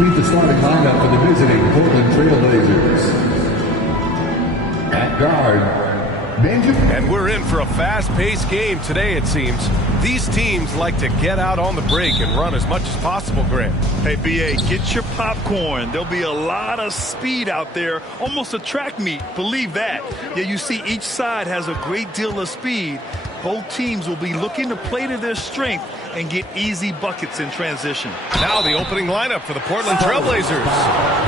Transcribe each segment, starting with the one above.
Meet the starting lineup for the visiting Portland Trailblazers. At guard, Benjamin. And we're in for a fast-paced game today, it seems. These teams like to get out on the break and run as much as possible, Grant. Hey, B.A., get your popcorn. There'll be a lot of speed out there, almost a track meet. Believe that. Yeah, you see each side has a great deal of speed. Both teams will be looking to play to their strength and get easy buckets in transition. Now the opening lineup for the Portland Trailblazers.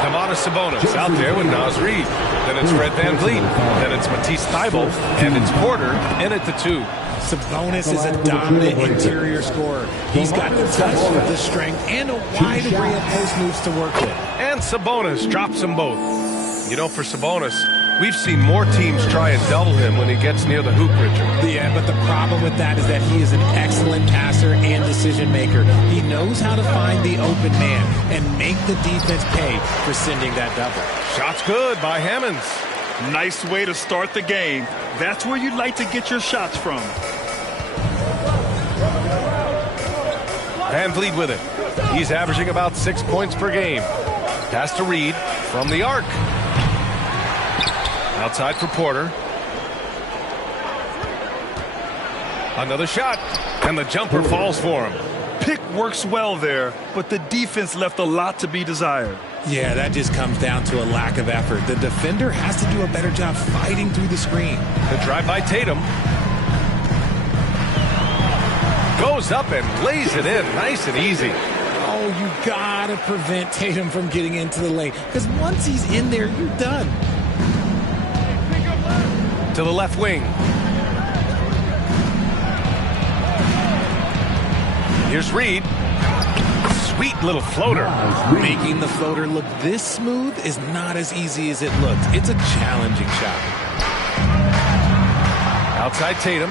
Domantas Sabonis out there with Naz Reid. Then it's Fred VanVleet. Then it's Matisse Thybulle. And it's Porter in at the 2. Sabonis is a dominant interior scorer. He's got the touch, the strength, and a wide array of post moves to work with. And Sabonis drops them both. You know, for Sabonis, we've seen more teams try and double him when he gets near the hoop, Richard. Yeah, but the problem with that is that he is an excellent passer and decision maker. He knows how to find the open man and make the defense pay for sending that double. Shot's good by Hammonds. Nice way to start the game. That's where you'd like to get your shots from. VanVleet with it. He's averaging about 6 points per game. Pass to Reid from the arc. Outside for Porter. Another shot. And the jumper falls for him. Pick works well there, but the defense left a lot to be desired. Yeah, that just comes down to a lack of effort. The defender has to do a better job fighting through the screen. The drive by Tatum. Goes up and lays it in nice and easy. Oh, you gotta prevent Tatum from getting into the lane, because once he's in there, you're done. To the left wing. Here's Reid. Sweet little floater. Making the floater look this smooth is not as easy as it looks. It's a challenging shot. Outside Tatum.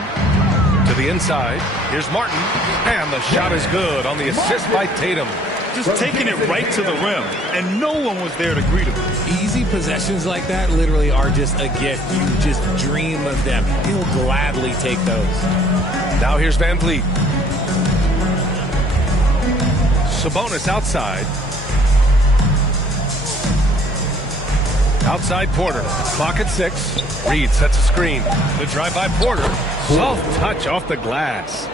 To the inside. Here's Martin. And the shot is good on the assist by Tatum. Just taking it right to the rim, and no one was there to greet him. Easy possessions like that literally are just a gift. You just dream of them. He'll gladly take those. Now here's VanVleet. Sabonis outside. Outside Porter. Clock at 6. Reid sets a screen. The drive by Porter. Soft touch off the glass.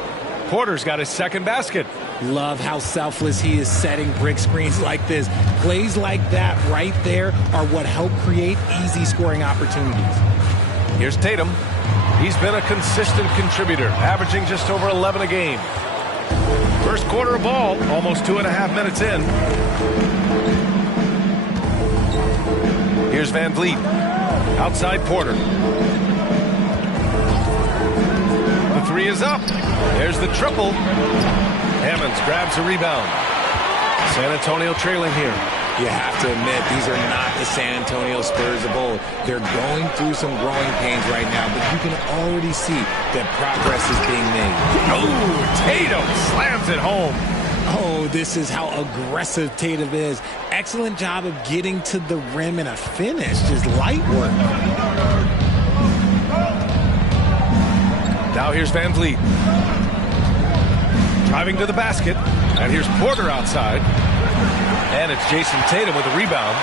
Porter's got his second basket. Love how selfless he is setting brick screens like this. Plays like that right there are what help create easy scoring opportunities. Here's Tatum. He's been a consistent contributor, averaging just over 11 a game. First quarter of ball, almost 2.5 minutes in. Here's VanVleet. Outside Porter. The 3 is up. There's the triple. Hammonds grabs a rebound. San Antonio trailing here. You have to admit, these are not the San Antonio Spurs of old. They're going through some growing pains right now, but you can already see that progress is being made. Oh, Tatum slams it home. Oh, this is how aggressive Tatum is. Excellent job of getting to the rim and a finish. Just light work. Now here's VanVleet. Driving to the basket. And here's Porter outside. And it's Jason Tatum with a rebound.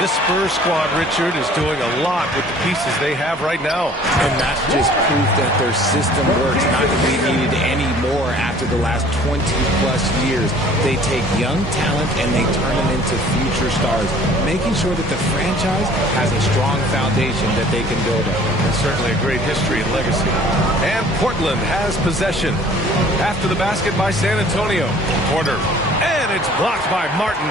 This Spurs squad, Richard, is doing a lot with the pieces they have right now. And that's just proof that their system works. Not that they needed any more after the last 20-plus years. They take young talent and they turn them into future stars, making sure that the franchise has a strong foundation that they can build on. And certainly a great history and legacy. And Portland has possession. After the basket by San Antonio. Porter. And it's blocked by Martin.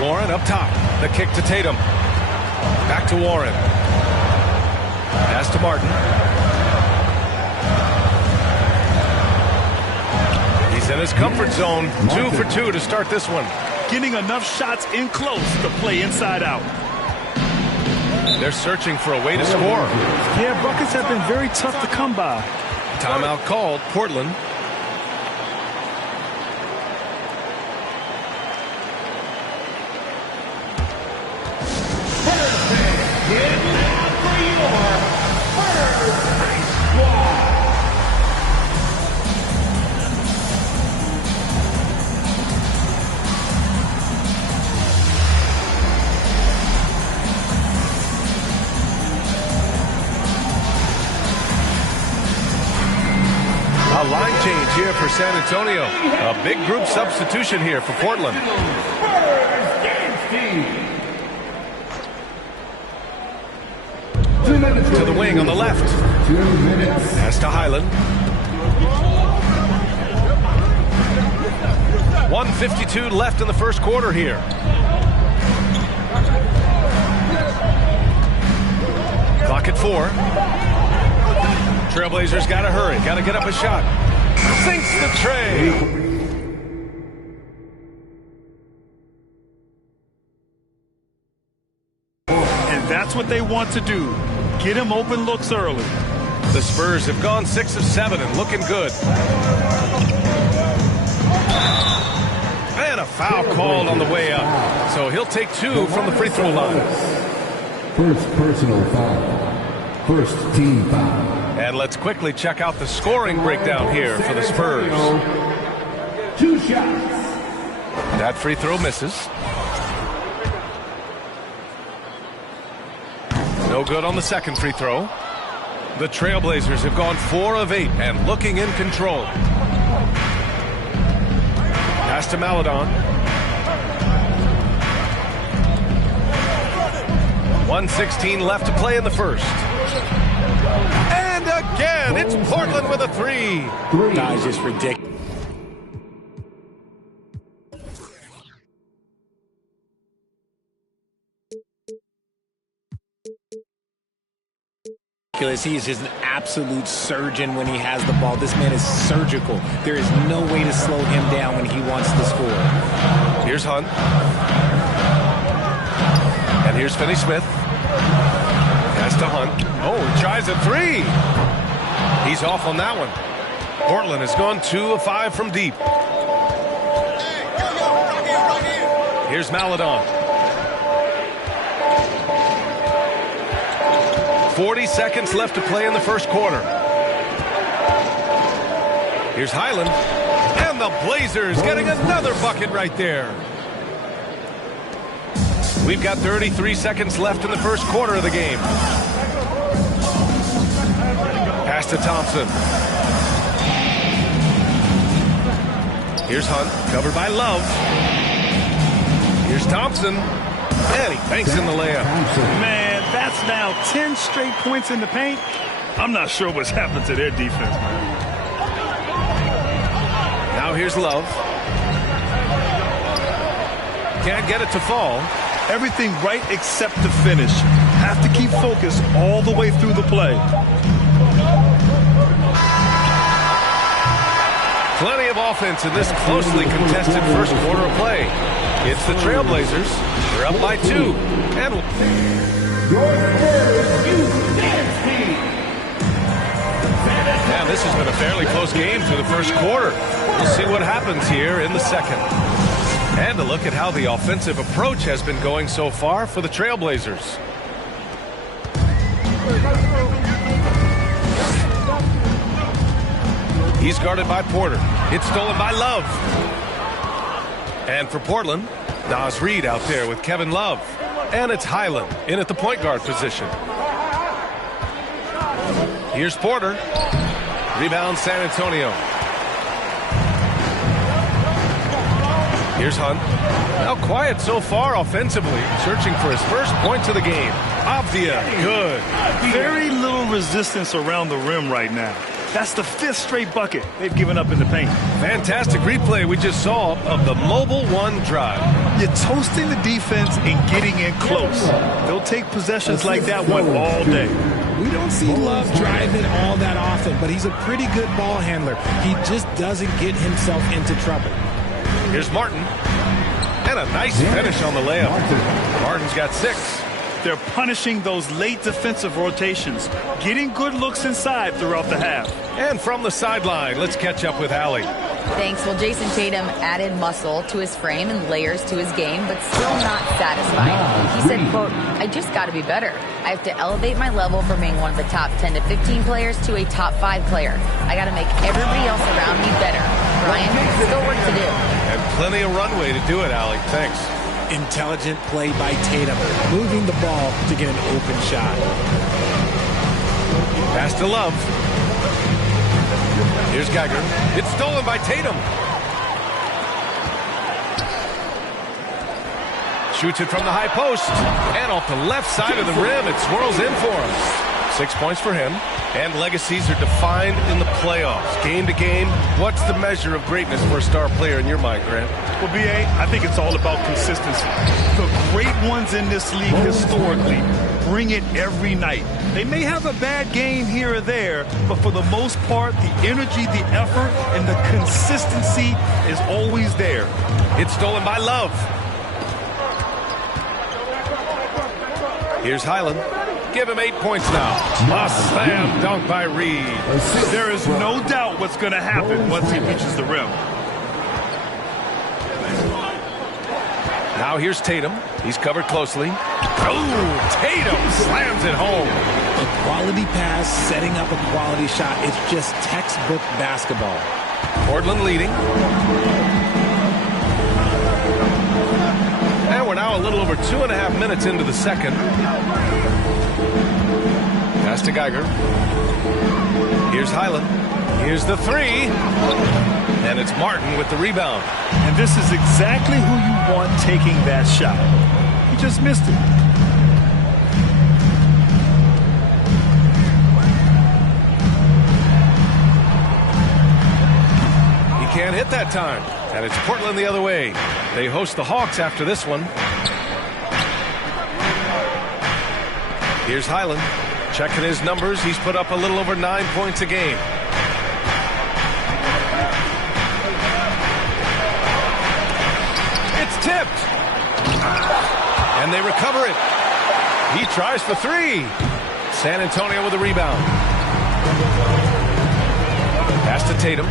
Warren up top. The kick to Tatum. Back to Warren. Pass to Martin. He's in his comfort zone. 2 for 2 to start this one. Getting enough shots in close to play inside out. They're searching for a way to score. Yeah, buckets have been very tough to come by. Timeout called. Portland. A line change here for San Antonio. A big group substitution here for Portland. To the wing on the left. 2 minutes. Pass to Highland. 1:52 left in the first quarter here. Clock at 4. Trailblazers got to hurry. Got to get up a shot. Sinks the tray. And that's what they want to do. Get him open looks early. The Spurs have gone 6 of 7 and looking good. And a foul called on the way up. So he'll take 2 from the free throw line. First personal foul. First team foul. And let's quickly check out the scoring breakdown here for the Spurs. 2 shots. That free throw misses. No good on the second free throw. The Trailblazers have gone 4 of 8 and looking in control. Pass to Maledon. 1:16 left to play in the first. And again, it's Portland with a 3. Guys, just ridiculous. He is just an absolute surgeon when he has the ball. This man is surgical. There is no way to slow him down when he wants to score. Here's Hunt. And here's Finney-Smith. Pass to Hunt. Oh, he tries a 3. He's off on that one. Portland has gone 2 of 5 from deep. Here's Maledon. 40 seconds left to play in the first quarter. Here's Highland. And the Blazers getting another bucket right there. We've got 33 seconds left in the first quarter of the game. Pass to Thompson. Here's Hunt, covered by Love. Here's Thompson. And he banks in the layup. Man, that's now 10 straight points in the paint. I'm not sure what's happened to their defense, man. Now here's Love. Can't get it to fall. Everything right except the finish. Have to keep focused all the way through the play. Plenty of offense in this closely contested first quarter of play. It's the Trailblazers. They're up by 2. And this has been a fairly close game through the first quarter. We'll see what happens here in the second. And a look at how the offensive approach has been going so far for the Trailblazers. He's guarded by Porter. It's stolen by Love. And for Portland, Naz Reid out there with Kevin Love. And it's Highland in at the point guard position. Here's Porter. Rebound San Antonio. Here's Hunt. Now quiet so far offensively, searching for his first points of the game. Avdia, good. Very little resistance around the rim right now. That's the 5th straight bucket they've given up in the paint. Fantastic replay we just saw of the Mobile One drive. You're toasting the defense and getting in close. They'll take possessions like that one all day. We don't see Love drive it all that often, but he's a pretty good ball handler. He just doesn't get himself into trouble. Here's Martin. And a nice finish on the layup. Martin's got 6. They're punishing those late defensive rotations, getting good looks inside throughout the half. And from the sideline, let's catch up with Allie. Thanks. Well, Jason Tatum added muscle to his frame and layers to his game, but still not satisfied. He said, quote, "I just got to be better. I have to elevate my level from being one of the top 10 to 15 players to a top 5 player. I got to make everybody else around me better. Brian, still work to do." And plenty of runway to do it, Allie. Thanks. Intelligent play by Tatum, moving the ball to get an open shot. Pass to Love. Here's Geiger. It's stolen by Tatum. Shoots it from the high post. And off the left side of the rim, it swirls in for him. 6 points for him. And legacies are defined in the playoffs. Game to game, what's the measure of greatness for a star player in your mind, Grant? Well, B.A., I think it's all about consistency. The great ones in this league historically bring it every night. They may have a bad game here or there, but for the most part, the energy, the effort, and the consistency is always there. It's stolen by Love. Here's Highland. Give him 8 points now. A slam dunk by Reed. There is no doubt what's going to happen once he reaches the rim. Now here's Tatum. He's covered closely. Oh, Tatum slams it home. A quality pass, setting up a quality shot. It's just textbook basketball. Portland leading. And we're now a little over 2.5 minutes into the second. Pass to Geiger. Here's Highland. Here's the three. And it's Martin with the rebound. And this is exactly who you want taking that shot. He just missed it. He can't hit that time. And it's Portland the other way. They host the Hawks after this one. Here's Highland. Checking his numbers. He's put up a little over 9 points a game. It's tipped. And they recover it. He tries for three. San Antonio with a rebound. Pass to Tatum.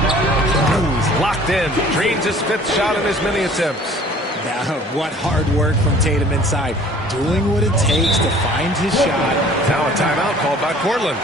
He's locked in. Drains his fifth shot in his many attempts. What hard work from Tatum inside. Doing what it takes to find his shot. Now a timeout called by Portland.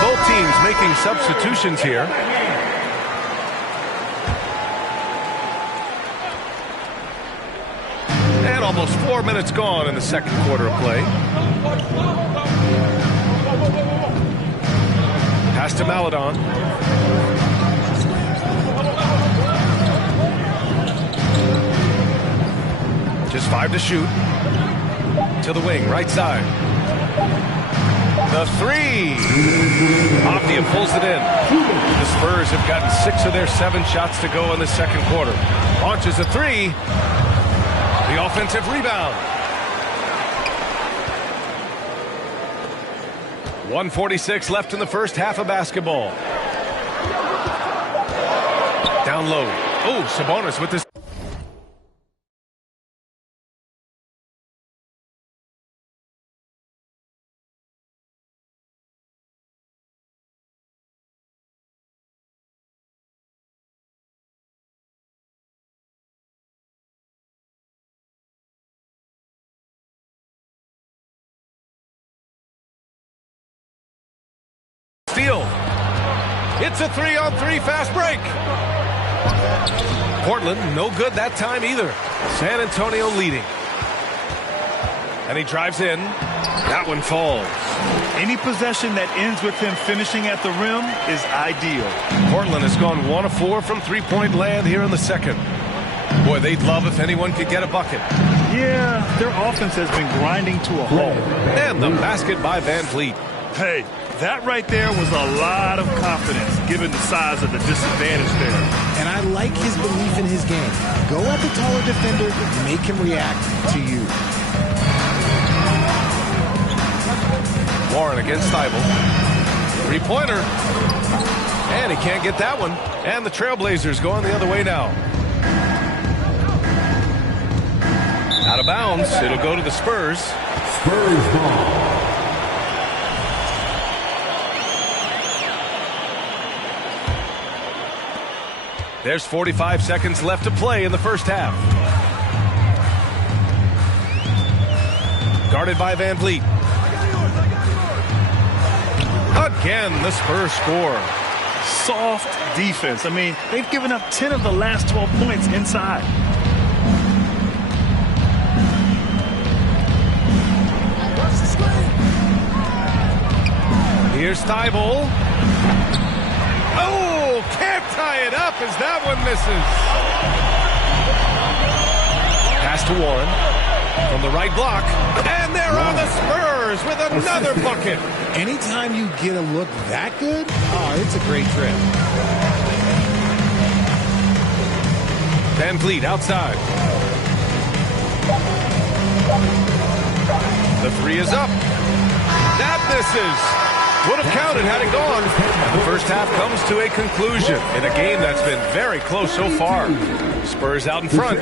Both teams making substitutions here. And almost 4 minutes gone in the second quarter of play. Pass to Maledon. Just 5 to shoot. To the wing, right side. The three. Avdia pulls it in. The Spurs have gotten 6 of their 7 shots to go in the second quarter. Launches a three. The offensive rebound. 1:46 left in the first half of basketball. Down low. Oh, Sabonis with this. Steal. It's a 3-on-3 fast break. Portland, no good that time either. San Antonio leading. And he drives in. That one falls. Any possession that ends with him finishing at the rim is ideal. Portland has gone 1 of 4 from three-point land here in the second. Boy, they'd love if anyone could get a bucket. Yeah, their offense has been grinding to a halt. And the basket by Van Vliet. Hey, that right there was a lot of confidence given the size of the disadvantage there. And I like his belief in his game. Go at the taller defender, make him react to you. Warren against Thibault. Three-pointer. And he can't get that one. And the Trailblazers going the other way now. Out of bounds. It'll go to the Spurs. Spurs ball. There's 45 seconds left to play in the first half. Guarded by Van Vliet. Again, the Spurs score. Soft defense. I mean, they've given up 10 of the last 12 points inside. Here's Thibault. Oh, can't tie it up as that one misses. Pass to Warren from the right block. And there are the Spurs with another bucket. Anytime you get a look that good, it's a great trip. Van Vliet outside. The three is up. That misses. Would have counted had it gone. The first half comes to a conclusion in a game that's been very close so far. Spurs out in front.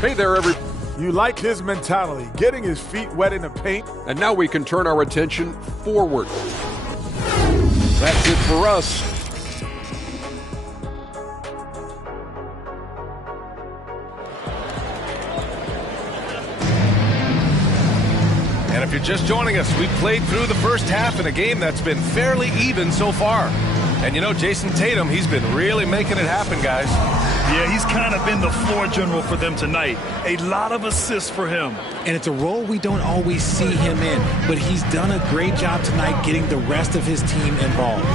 Hey there, everybody. You like his mentality, getting his feet wet in the paint. And now we can turn our attention forward. That's it for us. And if you're just joining us, we've played through the first half in a game that's been fairly even so far. And you know, Jason Tatum, he's been really making it happen, guys. Yeah, he's kind of been the floor general for them tonight. A lot of assists for him. And it's a role we don't always see him in, but he's done a great job tonight getting the rest of his team involved.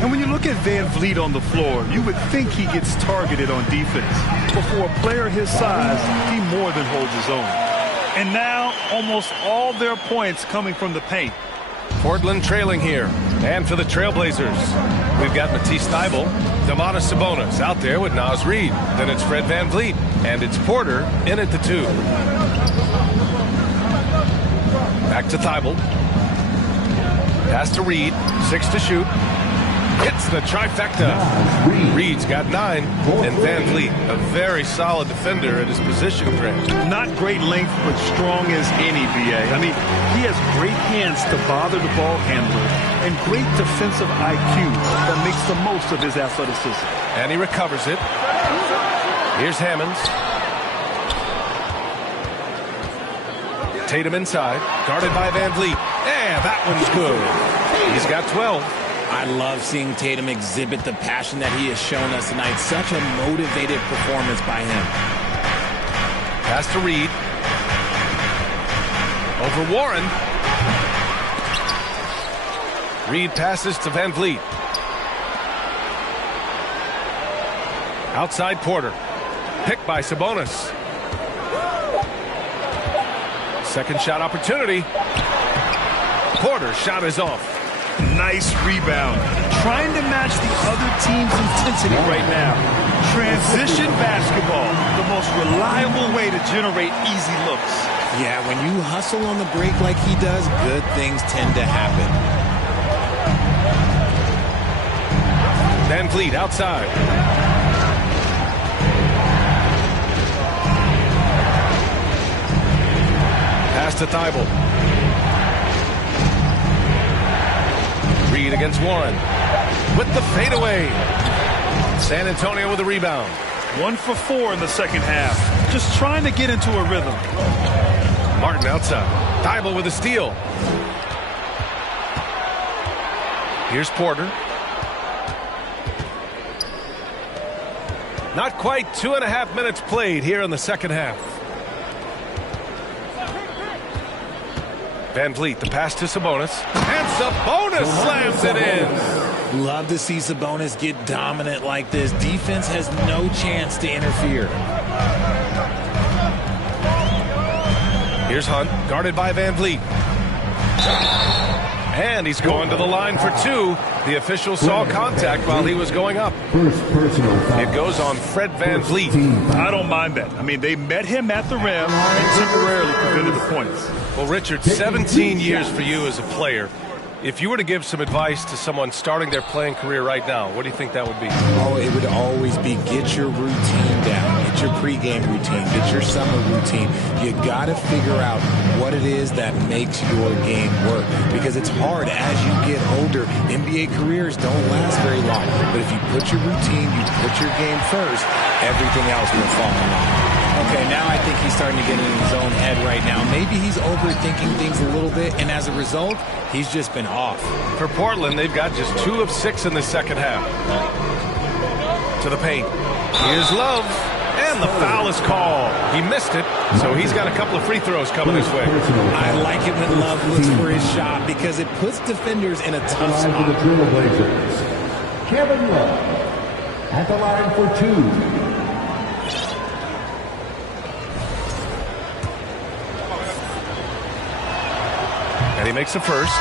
And when you look at Van Vliet on the floor, you would think he gets targeted on defense. But for a player his size, he more than holds his own. And now, almost all their points coming from the paint. Portland trailing here. And for the Trailblazers, we've got Matisse Thybulle, Domantas Sabonis out there with Naz Reid. Then it's Fred Van Vliet, and it's Porter in at the 2. Back to Thybulle. Pass to Reid, 6 to shoot. Hits the trifecta. Reid's got 9, and Van Vliet, a very solid defender at his position grid. Not great length, but strong as any, B.A. I mean, he has great hands to bother the ball handler and great defensive IQ that makes the most of his athleticism. And he recovers it. Here's Hammonds. Tatum inside, guarded by Van Vliet. Yeah, that one's good. He's got 12. I love seeing Tatum exhibit the passion that he has shown us tonight. Such a motivated performance by him. Pass to Reid. Over Warren. Reid passes to Van Vliet. Outside Porter. Picked by Sabonis. Second shot opportunity. Porter's shot is off. Nice rebound. Trying to match the other team's intensity right now. Transition basketball, the most reliable way to generate easy looks. Yeah, when you hustle on the break like he does, good things tend to happen. Van Vliet outside. Pass to Thybulle. Reid against Warren. With the fadeaway. San Antonio with a rebound. 1 for 4 in the second half. Just trying to get into a rhythm. Martin outside. Thybulle with a steal. Here's Porter. Not quite 2.5 minutes played here in the second half. Van Vliet, the pass to Sabonis. And Sabonis slams it in. Love to see Sabonis get dominant like this. Defense has no chance to interfere. Here's Hunt, guarded by Van Vliet. And he's going to the line for 2. The official saw contact while he was going up. First personal foul. It goes on Fred Van Vliet. I don't mind that. I mean, they met him at the rim and temporarily prevented the points. Well, Richard, 17 years for you as a player. If you were to give some advice to someone starting their playing career right now, what do you think that would be? Oh, it would always be get your routine down. Get get your pregame routine, get your summer routine. You got to figure out what it is that makes your game work, because it's hard as you get older. NBA careers don't last very long, but if you put your routine, you put your game first, everything else will fall in line. Okay, now I think he's starting to get in his own head right now. Maybe he's overthinking things a little bit, and as a result, he's just been off. For Portland, they've got just 2 of 6 in the second half. To the paint. Here's Love, and the foul is called. He missed it, so he's got a couple of free throws coming his way. I like it when Love looks for his shot because it puts defenders in a tough spot. For the Trailblazers, Kevin Love at the line for 2. And he makes the first.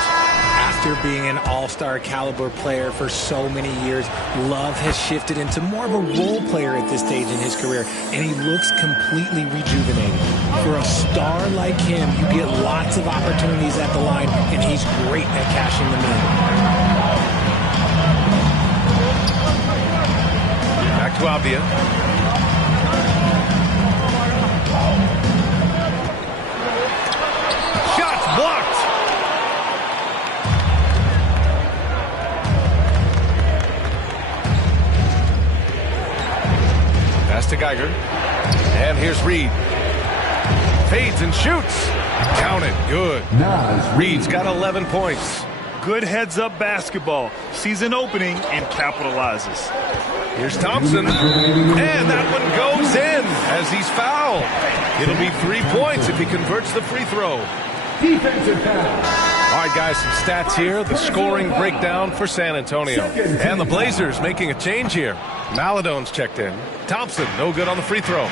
After being an all-star caliber player for so many years, Love has shifted into more of a role player at this stage in his career, and he looks completely rejuvenated. For a star like him, you get lots of opportunities at the line, and he's great at cashing them in. Back to Avdia. Shots blocked. Pass to Geiger. And here's Reed. Fades and shoots. Count it. Good. Reed's got 11 points. Good heads-up basketball. Sees an opening and capitalizes. Here's Thompson. And that one goes in as he's fouled. It'll be 3 points if he converts the free throw. Defensive foul. All right, guys, some stats here. The scoring breakdown for San Antonio. And the Blazers making a change here. Maladone's checked in. Thompson, no good on the free throw.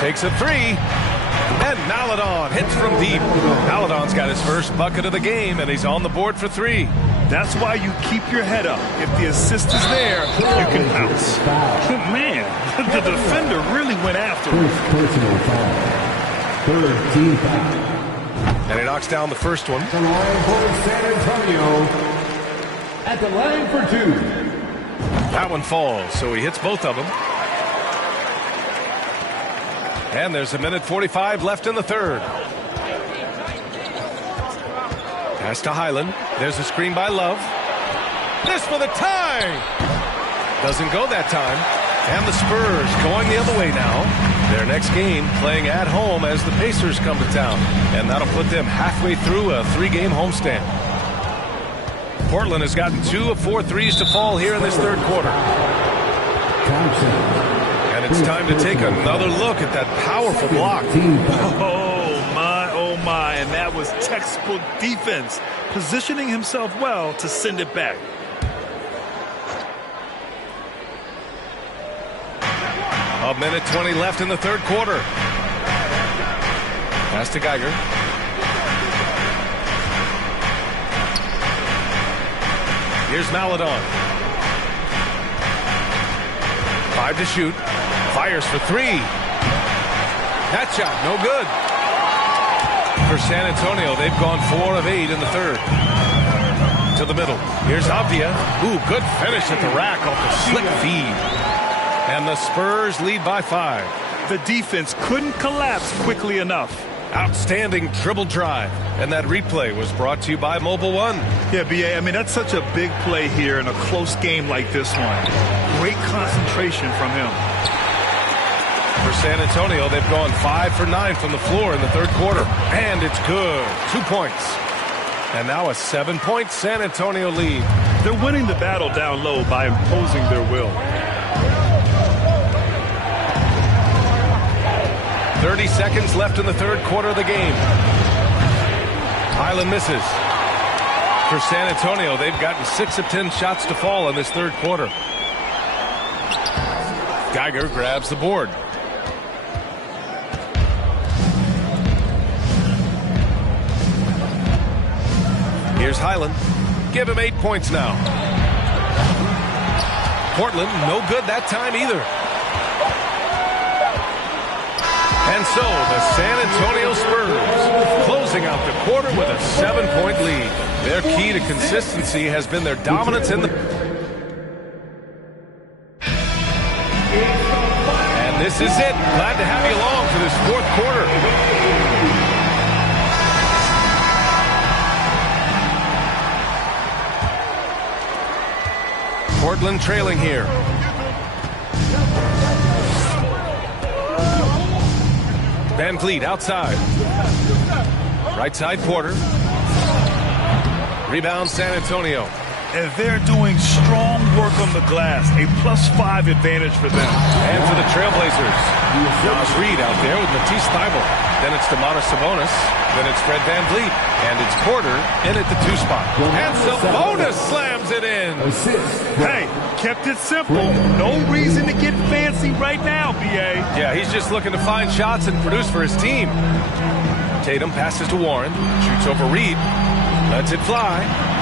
Takes a 3. And Maladon hits from deep. Maladone's got his first bucket of the game, and he's on the board for 3. That's why you keep your head up. If the assist is there, you can bounce. Man, the defender really went after him. First personal foul. Third team foul. And he knocks down the first one. The line for San Antonio at the line for 2. That one falls, so he hits both of them. And there's 1:45 left in the third. Pass to Highland. There's a screen by Love. This for the tie! Doesn't go that time. And the Spurs going the other way now. Their next game playing at home as the Pacers come to town. And that'll put them halfway through a 3-game homestand. Portland has gotten 2 of 4 threes to fall here in this third quarter. And it's time to take another look at that powerful block. Oh my, and that was textbook defense, positioning himself well to send it back. A minute 20 left in the third quarter. Pass to Geiger. Here's Maladon. 5 to shoot. Fires for 3. That shot, no good. For San Antonio, they've gone 4 of 8 in the third. To the middle. Here's Avdia. Ooh, good finish at the rack off the slick feed. And the Spurs lead by 5. The defense couldn't collapse quickly enough. Outstanding dribble drive. And that replay was brought to you by Mobile One. Yeah, B.A., I mean, that's such a big play here in a close game like this one. Great concentration from him. For San Antonio, they've gone 5 for 9 from the floor in the third quarter. And it's good. 2 points. And now a 7-point San Antonio lead. They're winning the battle down low by imposing their will. 30 seconds left in the third quarter of the game. Highland misses. For San Antonio, they've gotten 6 of 10 shots to fall in this third quarter. Geiger grabs the board. Here's Highland. Give him 8 points now. Portland, no good that time either. And so the San Antonio Spurs closing out the quarter with a 7-point lead. Their key to consistency has been their dominance in the... And This is it. Glad to have you along for this fourth quarter. Portland trailing here. Van Vliet outside. Right side Porter. Rebound San Antonio. And they're doing strong work on the glass. A +5 advantage for them. And for the Trailblazers, Josh Reed out there with Matisse Thybulle. Then it's Domantas Sabonis. Then it's Fred Van Vliet. And it's Porter in at the 2 spot. And Sabonis slams it in. Hey, kept it simple. No reason to get fancy right now, B.A. Yeah, he's just looking to find shots and produce for his team. Tatum passes to Warren. Shoots over Reed. Lets it fly.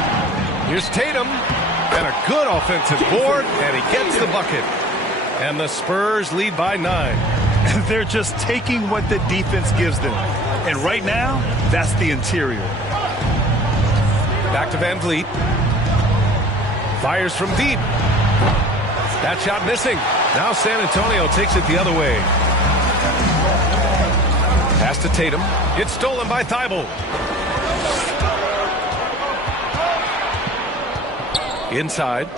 Here's Tatum, and a good offensive board, and he gets the bucket. And the Spurs lead by 9. They're just taking what the defense gives them. And right now, that's the interior. Back to Van Vliet. Fires from deep. That shot missing. Now San Antonio takes it the other way. Pass to Tatum. It's stolen by Thybulle. Inside.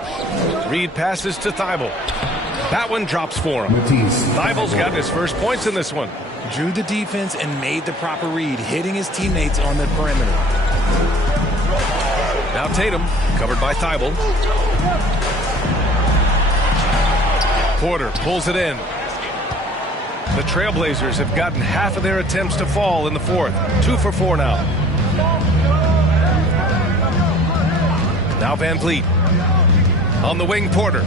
Reed passes to Thybulle. That one drops for him. Thybulle's gotten his first points in this one. Drew the defense and made the proper read, hitting his teammates on the perimeter. Now Tatum, covered by Thybulle. Porter pulls it in. The Trailblazers have gotten half of their attempts to fall in the fourth. 2 for 4 now. Now Van Vliet. On the wing, Porter.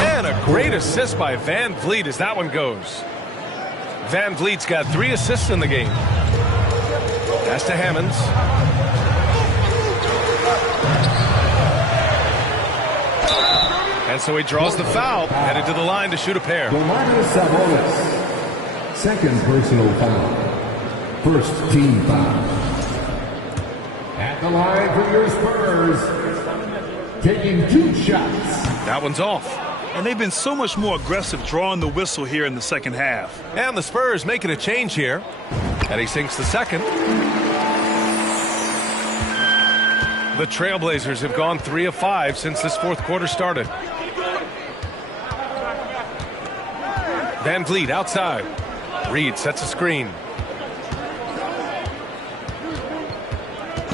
And a great assist by Van Vliet as that one goes. Van Vliet's got 3 assists in the game. Pass to Hammonds. And so he draws the foul, headed to the line to shoot a pair. Domantas Sabonis. Second personal foul. First team foul. At the line for your Spurs. Taking 2 shots. That one's off. And they've been so much more aggressive drawing the whistle here in the second half. And the Spurs making a change here. And he sinks the second. The Trailblazers have gone 3 of 5 since this fourth quarter started. Van Vliet outside. Reed sets a screen.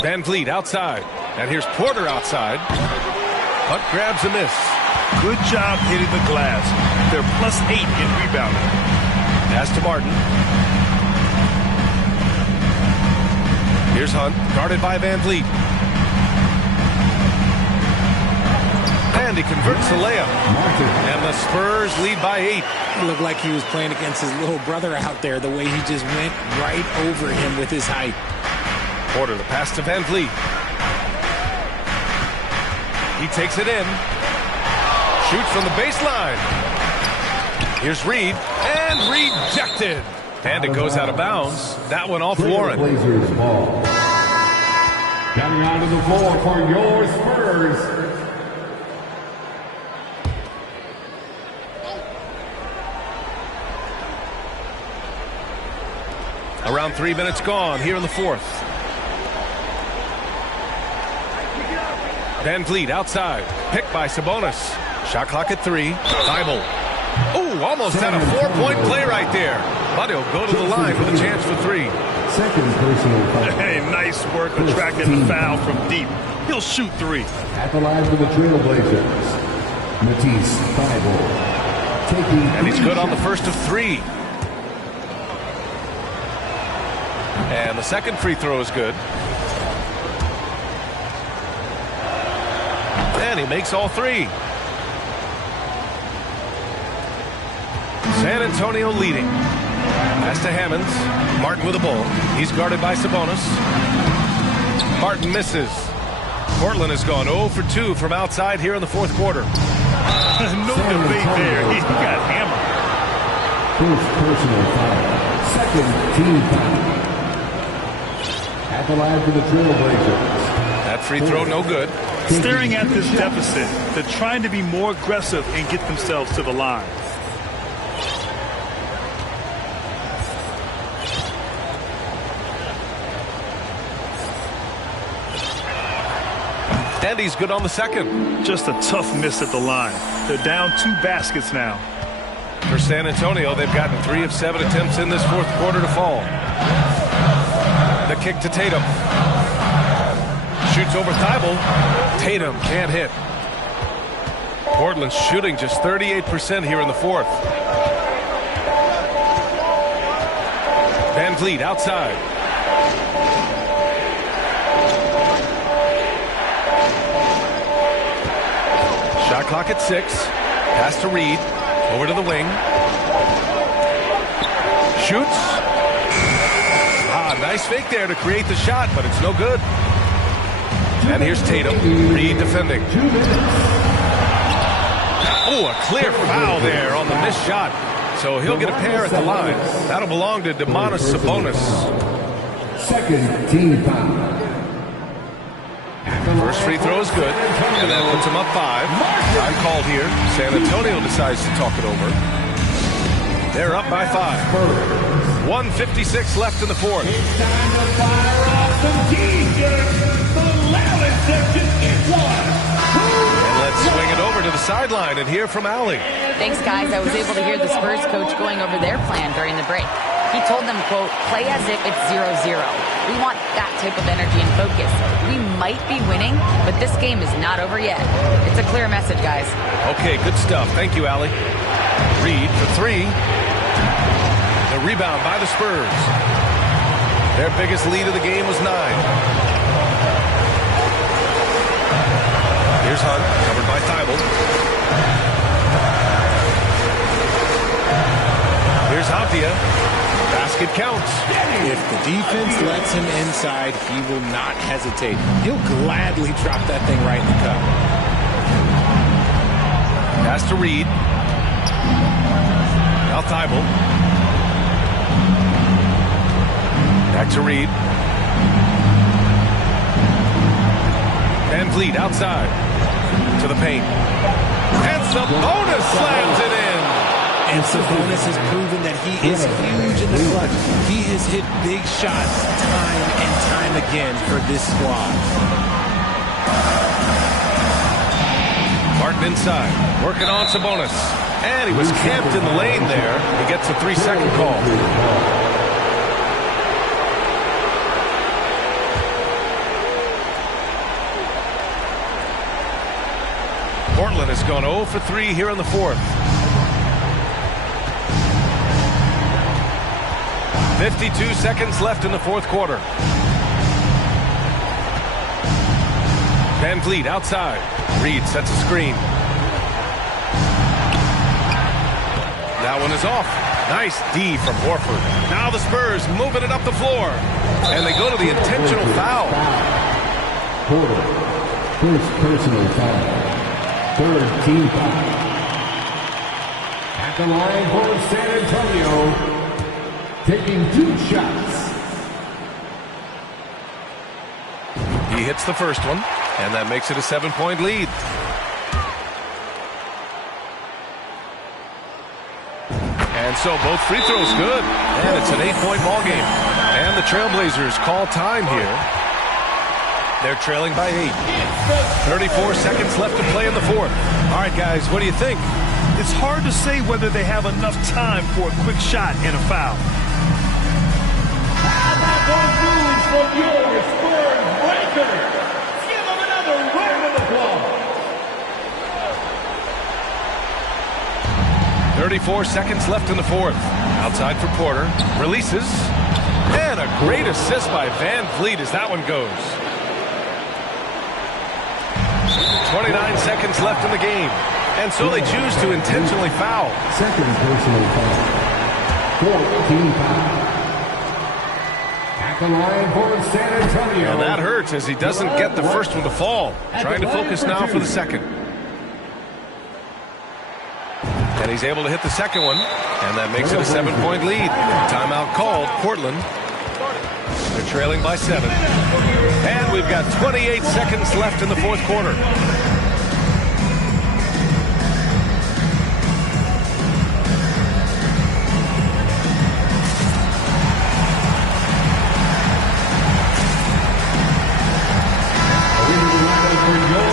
Van Vliet outside. And here's Porter outside. Hunt grabs a miss. Good job hitting the glass. They're +8 in rebounding. Pass to Martin. Here's Hunt, guarded by Van Vliet. And he converts the layup. And the Spurs lead by 8. It looked like he was playing against his little brother out there, the way he just went right over him with his height. Porter, the pass to Van Vliet. He takes it in. Shoots from the baseline. Here's Reed. And rejected. And it goes out of bounds. That one off Warren. Blazers ball. Coming onto the floor for your Spurs. Around 3 minutes gone here in the fourth. Van Vliet outside. Picked by Sabonis. Shot clock at 3. Thybulle. Oh, almost had a 4-point play right there. But he'll go to the line with a chance for 3. Second personal foul. Hey, nice work attracting the foul from deep. He'll shoot 3. At the line for the Trailblazers. Matisse Thybulle. Taking And he's good on the first of 3. And the second free throw is good. And he makes all 3. San Antonio leading. Pass to Hammonds. Martin with the ball. He's guarded by Sabonis. Martin misses. Portland has gone 0 for 2 from outside here in the fourth quarter. No debate there. He got hammered. First personal foul. Second team foul. At the line for the Trailblazers. That free throw no good. Staring at this deficit, they're trying to be more aggressive and get themselves to the line. And he's good on the second. Just a tough miss at the line. They're down 2 baskets now. For San Antonio, they've gotten 3 of 7 attempts in this fourth quarter to fall. The kick to Tatum. Shoots over Thibault. Tatum can't hit. Portland's shooting just 38% here in the fourth. Van Vliet outside. Shot clock at 6. Pass to Reed. Over to the wing. Shoots. Nice fake there to create the shot, but it's no good. And here's Tatum. Reed defending. Oh, a clear foul there on the missed shot. So he'll get a pair at the line. That'll belong to Domantas Sabonis. Second team foul. First free throw is good, and that puts him up 5. Time called here. San Antonio decides to talk it over. They're up by 5. 1:56 left in the fourth. It's time to fire off some T-shirts. The loudest section is one. And let's swing it over to the sideline and hear from Allie. Thanks, guys. I was able to hear the Spurs coach going over their plan during the break. He told them, quote, play as if it's 0-0. We want that type of energy and focus. We might be winning, but this game is not over yet. It's a clear message, guys. Okay, good stuff. Thank you, Allie. Reed for 3. The rebound by the Spurs. Their biggest lead of the game was 9. Here's Hunt, covered by Thibault. Here's Hampia. Basket counts. If the defense lets him inside, he will not hesitate. He'll gladly drop that thing right in the cup. Pass to Reed. Now Thibault. Back to Reed. Van Vliet outside. To the paint. And Sabonis slams it in. And Sabonis has proven that he is huge in the clutch. He has hit big shots time and time again for this squad. Martin inside. Working on Sabonis. And he was camped in the lane there. He gets a 3-second call. Portland has gone 0 for 3 here in the fourth. 52 seconds left in the fourth quarter. Van Vliet outside. Reed sets a screen. That one is off. Nice D from Horford. Now the Spurs moving it up the floor. And they go to the intentional foul. Porter, first personal foul. Third team foul. At the line for San Antonio, taking 2 shots. He hits the first one, and that makes it a 7-point lead. And so both free throws good, and it's an 8-point ball game. And the Trailblazers call time here. They're trailing by 8. 34 seconds left to play in the fourth. All right, guys, what do you think? It's hard to say whether they have enough time for a quick shot and a foul. How about those moves from your Spurs breakers? Give them another round of applause. 34 seconds left in the fourth. Outside for Porter. Releases. And a great assist by Van Vliet as that one goes. 29 seconds left in the game. And so they choose to intentionally foul. Second personal foul. 14 foul. At the line for San Antonio. And that hurts as he doesn't get the first one to fall. Trying to focus now for the second. And he's able to hit the second one. And that makes it a 7-point lead. Timeout called. Portland. They're trailing by 7. And we've got 28 seconds left in the fourth quarter. For your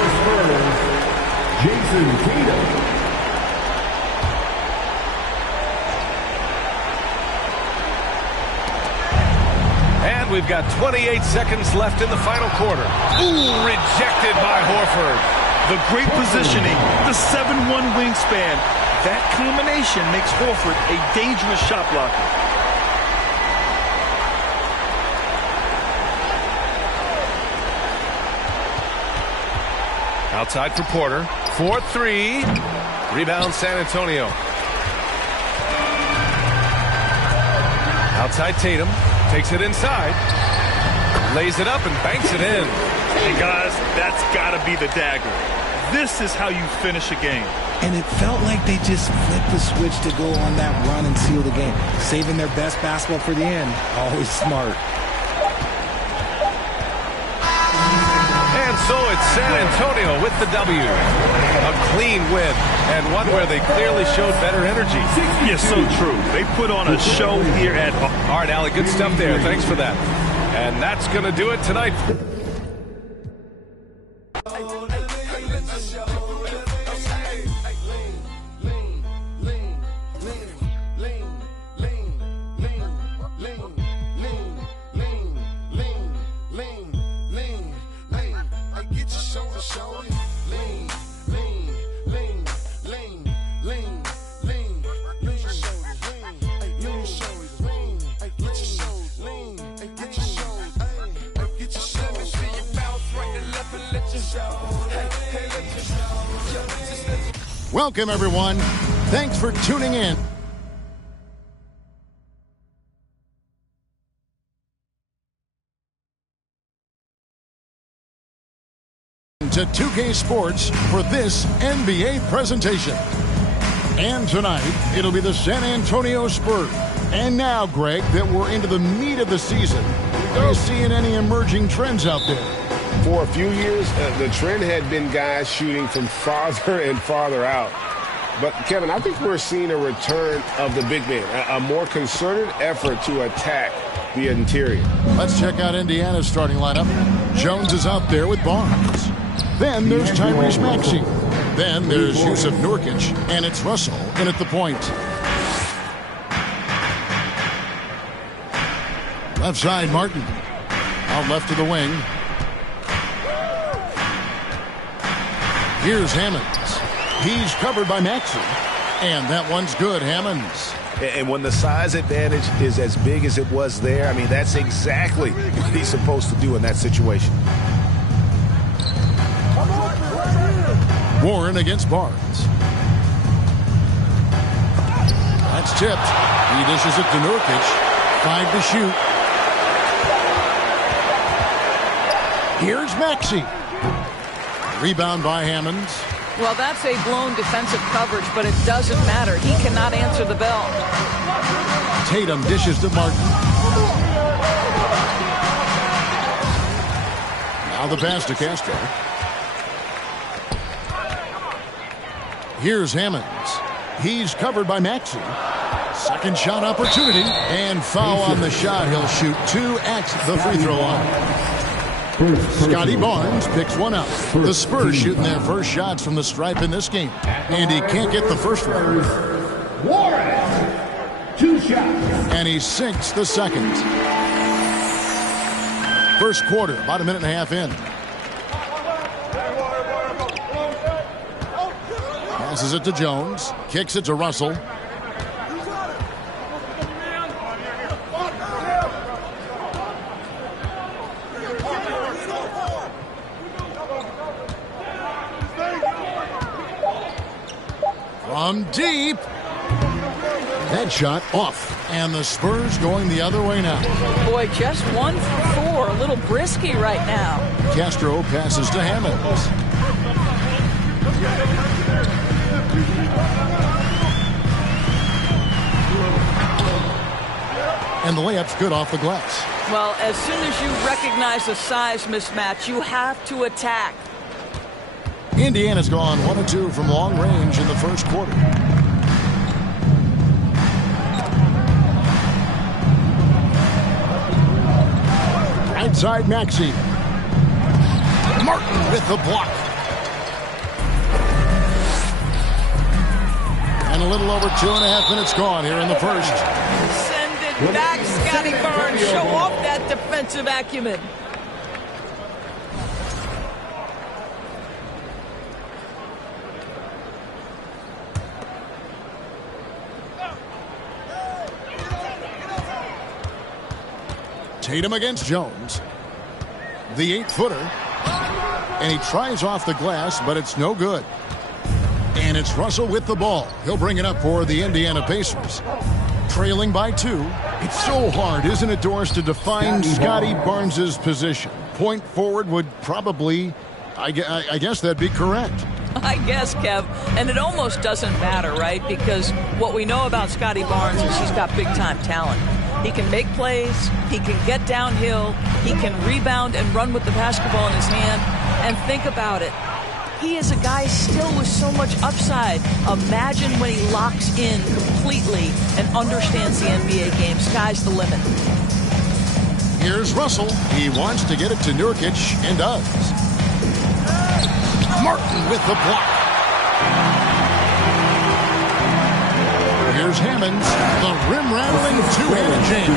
And we've got 28 seconds left in the final quarter. Ooh, rejected by Horford. The great positioning, the 7'1" wingspan. That combination makes Horford a dangerous shot blocker. Outside for Porter. 4-3. Rebound San Antonio. Outside Tatum. Takes it inside. Lays it up and banks it in. Hey, guys, that's got to be the dagger. This is how you finish a game. And it felt like they just flipped the switch to go on that run and seal the game. Saving their best basketball for the end. Always smart. And so it's San Antonio with the W. A clean win, and one where they clearly showed better energy. Yes, so true. They put on a show here at home. All right, Allie, good stuff there. Thanks for that. And that's going to do it tonight. Welcome, everyone. Thanks for tuning in. To 2K Sports for this NBA presentation. And tonight, it'll be the San Antonio Spurs. And now, Greg, that we're into the meat of the season, are you seeing any emerging trends out there? For a few years, the trend had been guys shooting from farther and farther out. But, Kevin, I think we're seeing a return of the big man, a more concerted effort to attack the interior. Let's check out Indiana's starting lineup. Jones is out there with Barnes. Then there's Tyrese Maxey. Then there's Jusuf Nurkic, and it's Russell in at the point. Left side, Martin. Out left to the wing. Here's Hammonds. He's covered by Maxey. And that one's good, Hammonds. And when the size advantage is as big as it was there, I mean, that's exactly what he's supposed to do in that situation. Warren against Barnes. That's tipped. He dishes it to Nurkic. 5 to shoot. Here's Maxey. Rebound by Hammonds. Well, that's a blown defensive coverage, but it doesn't matter. He cannot answer the bell. Tatum dishes to Martin. Now the pass to Castro. Here's Hammonds. He's covered by Maxey. Second shot opportunity. And foul on the shot. He'll shoot 2 at the free throw line. Scotty Barnes picks one up. The Spurs shooting their first shots from the stripe in this game. And he can't get the first one. Warren, 2 shots. And he sinks the second. First quarter, about a minute and a half in. Passes it to Jones. Kicks it to Russell. From deep. That shot off. And the Spurs going the other way now. Boy, just 1 for 4. A little brisky right now. Castro passes to Hammonds. And the layup's good off the glass. Well, as soon as you recognize the size mismatch, you have to attack. Indiana's gone 1 of 2 from long range in the first quarter. Right side, Maxey. Martin with the block. And a little over 2.5 minutes gone here in the first. Send it back, Scotty Barnes. Show off that defensive acumen. Tatum against Jones. The 8-footer. And he tries off the glass, but it's no good. And it's Russell with the ball. He'll bring it up for the Indiana Pacers. Trailing by 2. It's so hard, isn't it, Doris, to define Scotty Barnes' position? Point forward would probably, I guess that'd be correct. I guess, Kev. And it almost doesn't matter, right? Because what we know about Scotty Barnes is he's got big-time talent. He can make plays, he can get downhill, he can rebound and run with the basketball in his hand. And think about it. He is a guy still with so much upside. Imagine when he locks in completely and understands the NBA game. Sky's the limit. Here's Russell. He wants to get it to Nurkic and does. Martin with the block. Here's Hammonds, the rim-rattling two-handed jam.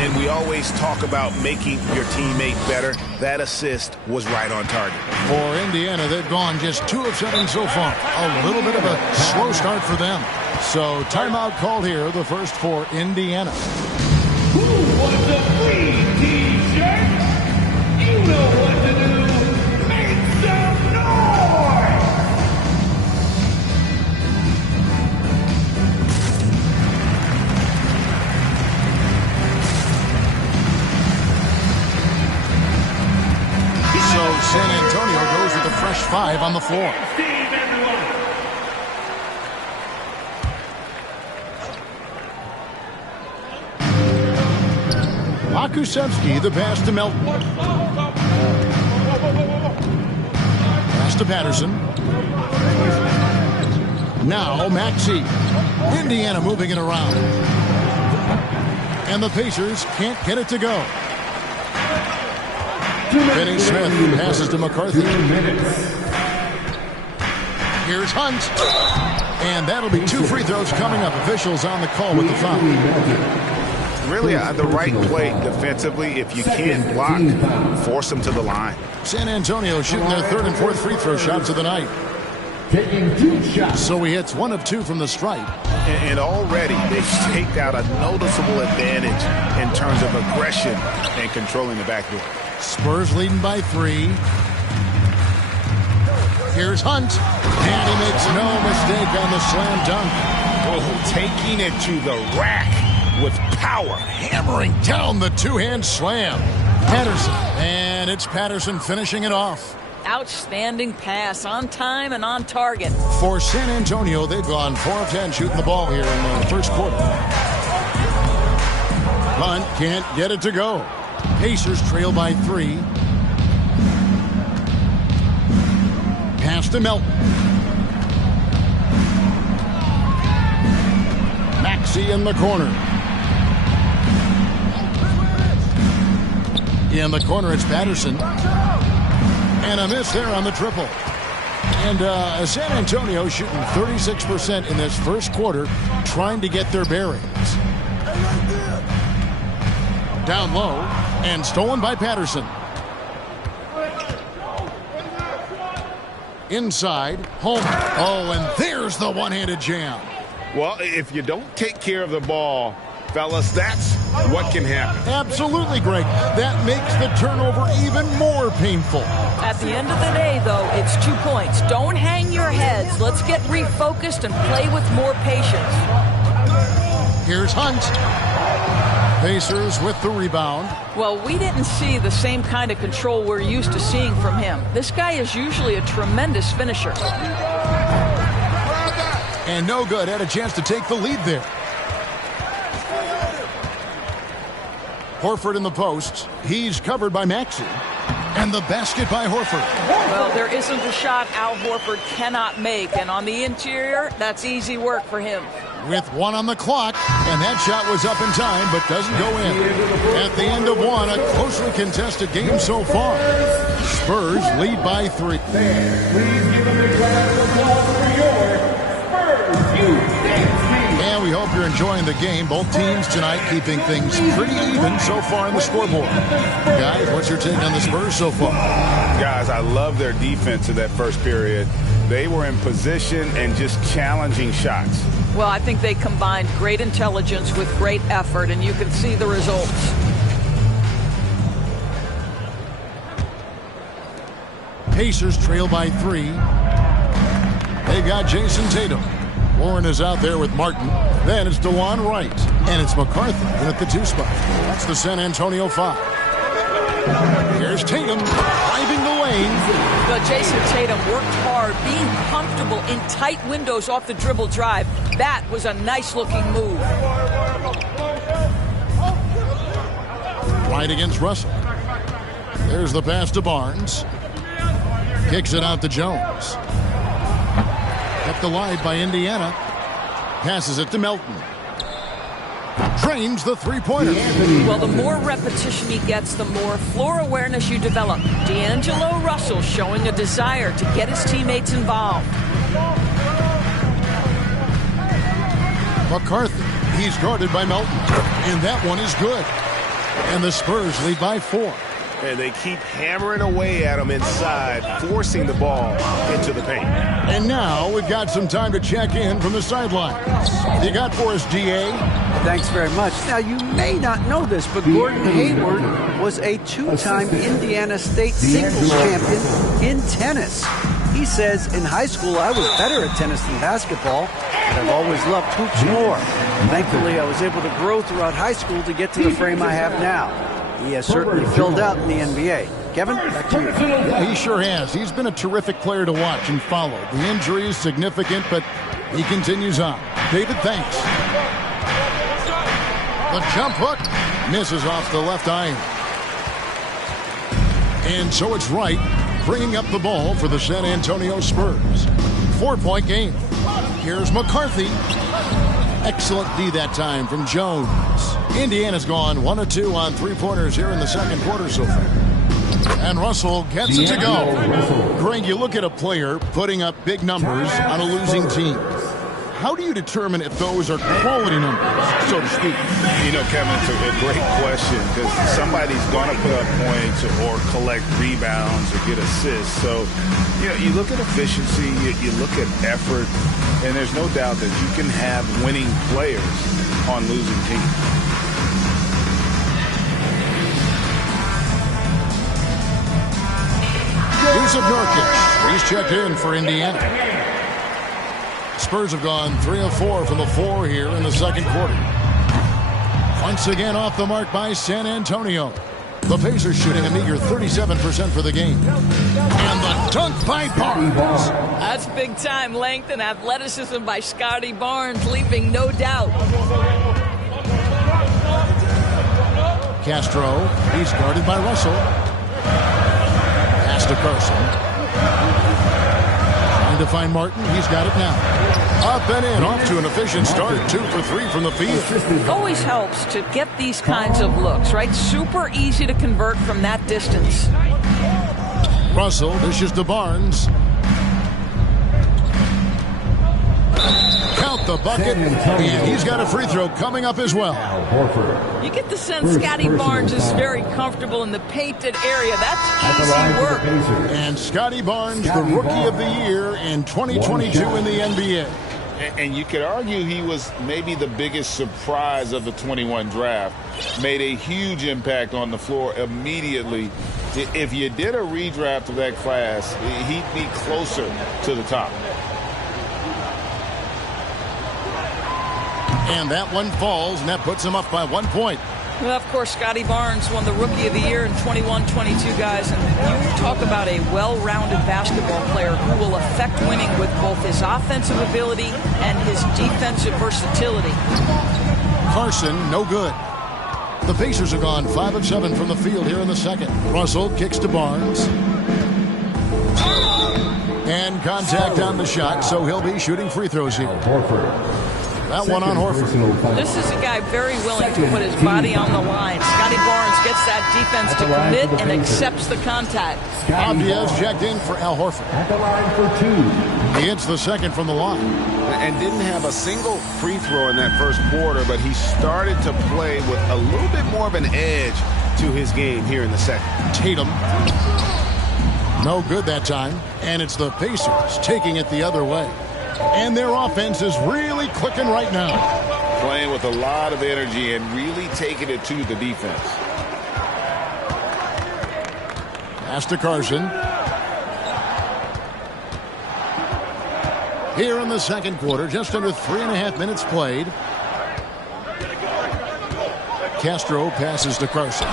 And we always talk about making your teammate better. That assist was right on target. For Indiana, they've gone just 2 of 7 so far. A little bit of a slow start for them. So timeout called here, the first for Indiana. Who wants a free t-shirt? You know what to do. Make some noise! So San Antonio goes with a fresh 5 on the floor. Akusevsky, the pass to Melton. Pass to Patterson. Now Maxey. Indiana moving it around. And the Pacers can't get it to go. Finney Smith passes to McCarthy. Here's Hunt. And that'll be 2 free throws coming up. Officials on the call with the foul. Really the right play defensively. If you can't block, force them to the line. San Antonio shooting their 3rd and 4th free throw shots of the night. Taking 2 shots. So he hits 1 of 2 from the stripe. And already they've staked out a noticeable advantage in terms of aggression and controlling the backdoor. Spurs leading by 3. Here's Hunt. And he makes no mistake on the slam dunk. Oh, taking it to the rack with power. Hammering down the 2-hand slam. Patterson. And it's Patterson finishing it off. Outstanding pass, on time and on target. For San Antonio, they've gone 4 of 10 shooting the ball here in the first quarter. Hunt can't get it to go. Pacers trail by 3. Pass to Melton. Maxey in the corner. In the corner, it's Patterson. And a miss there on the triple. And San Antonio shooting 36% in this first quarter, trying to get their bearings. Down low, and stolen by Patterson. Inside, Holman. Oh, and there's the one-handed jam. Well, if you don't take care of the ball, fellas, that's what can happen. Absolutely, Greg. That makes the turnover even more painful. At the end of the day, though, it's 2 points. Don't hang your heads. Let's get refocused and play with more patience. Here's Hunt. Pacers with the rebound. Well, we didn't see the same kind of control we're used to seeing from him. This guy is usually a tremendous finisher. And no good. Had a chance to take the lead there. Horford in the post. He's covered by Maxey. And the basket by Horford. Well, there isn't a shot Al Horford cannot make. And on the interior, that's easy work for him. With 1 on the clock. And that shot was up in time, but doesn't go in. At the end of 1, a closely contested game so far. Spurs lead by 3. Please give a big round of applause for your Spurs. And we we hope you're enjoying the game. Both teams tonight keeping things pretty even so far on the scoreboard. Guys, what's your take on the Spurs so far? Guys, I love their defense in that first period. They were in position and just challenging shots. Well, I think they combined great intelligence with great effort, and you can see the results. Pacers trail by 3. They've got Jason Tatum. Warren is out there with Martin. Then it's DeLon Wright. And it's McCarthy in at the 2 spot. That's the San Antonio 5. Here's Tatum driving the lane. But Jason Tatum worked hard, being comfortable in tight windows off the dribble drive. That was a nice-looking move. Wright against Russell. There's the pass to Barnes. Kicks it out to Jones. Kept alive by Indiana. Passes it to Melton. Drains the three-pointer. Well, the more repetition he gets, the more floor awareness you develop. D'Angelo Russell showing a desire to get his teammates involved. McCarthy. He's guarded by Melton. And that one is good. And the Spurs lead by 4. And they keep hammering away at him inside, forcing the ball into the paint. And now we've got some time to check in from the sidelines. What you got for us, D.A.? Thanks very much. Now, you may not know this, but Gordon Hayward was a 2-time Indiana State singles champion in tennis. He says, in high school, I was better at tennis than basketball, but I've always loved hoops more. Thankfully, I was able to grow throughout high school to get to the frame I have now. He has certainly filled out in the NBA. Kevin, back to you. Yeah, he sure has. He's been a terrific player to watch and follow. The injury is significant, but he continues on. David, thanks. The jump hook misses off the left iron. And so it's Wright bringing up the ball for the San Antonio Spurs. 4-point game. Here's McCarthy. Excellent D that time from Jones. Indiana's gone 1 of 2 on 3-pointers here in the second quarter so far. And Russell gets it to go. Greg, you look at a player putting up big numbers on a losing team. How do you determine if those are quality numbers, so to speak? You know, Kevin, it's a great question because somebody's going to put up points or collect rebounds or get assists. So, you know, you look at efficiency, you look at effort, and there's no doubt that you can have winning players on losing teams. Yusuf Nurkic. He's checked in for Indiana. Spurs have gone 3 of 4 from the floor here in the second quarter. Once again off the mark by San Antonio. The Pacers shooting a meager 37% for the game. And the dunk by Barnes. That's big-time length and athleticism by Scotty Barnes, leaving no doubt. Castro, he's guarded by Russell. Pass to Carson. Trying to find Martin. He's got it now. Up and in, off to an efficient start. 2 for 3 from the field. Always helps to get these kinds of looks, right? Super easy to convert from that distance. Russell dishes to Barnes. Count the bucket, and he's got a free throw coming up as well. You get the sense Scotty Barnes is very comfortable in the painted area. That's easy work. And Scotty Barnes, the Rookie of the Year in 2022 in the NBA. And you could argue he was maybe the biggest surprise of the 21 draft. Made a huge impact on the floor immediately. If you did a redraft of that class, he'd be closer to the top. And that one falls, and that puts him up by 1 point. Well, of course, Scotty Barnes won the Rookie of the Year in 21-22, guys. And you talk about a well-rounded basketball player who will affect winning with both his offensive ability and his defensive versatility. Carson, no good. The Pacers are gone 5 of 7 from the field here in the second. Russell kicks to Barnes. And contact on the shot, so he'll be shooting free throws here. That one on Horford. This is a guy very willing to put his body on the line. Scotty Barnes gets that defense to commit and accepts the contact. Diaz checked in for Al Horford. At the line for 2. He hits the second from the line. And didn't have a single free throw in that first quarter, but he started to play with a little bit more of an edge to his game here in the second. Tatum. No good that time. And it's the Pacers taking it the other way. And their offense is really clicking right now. Playing with a lot of energy and really taking it to the defense. Pass to Carson. Here in the second quarter, just under 3.5 minutes played. Castro passes to Carson.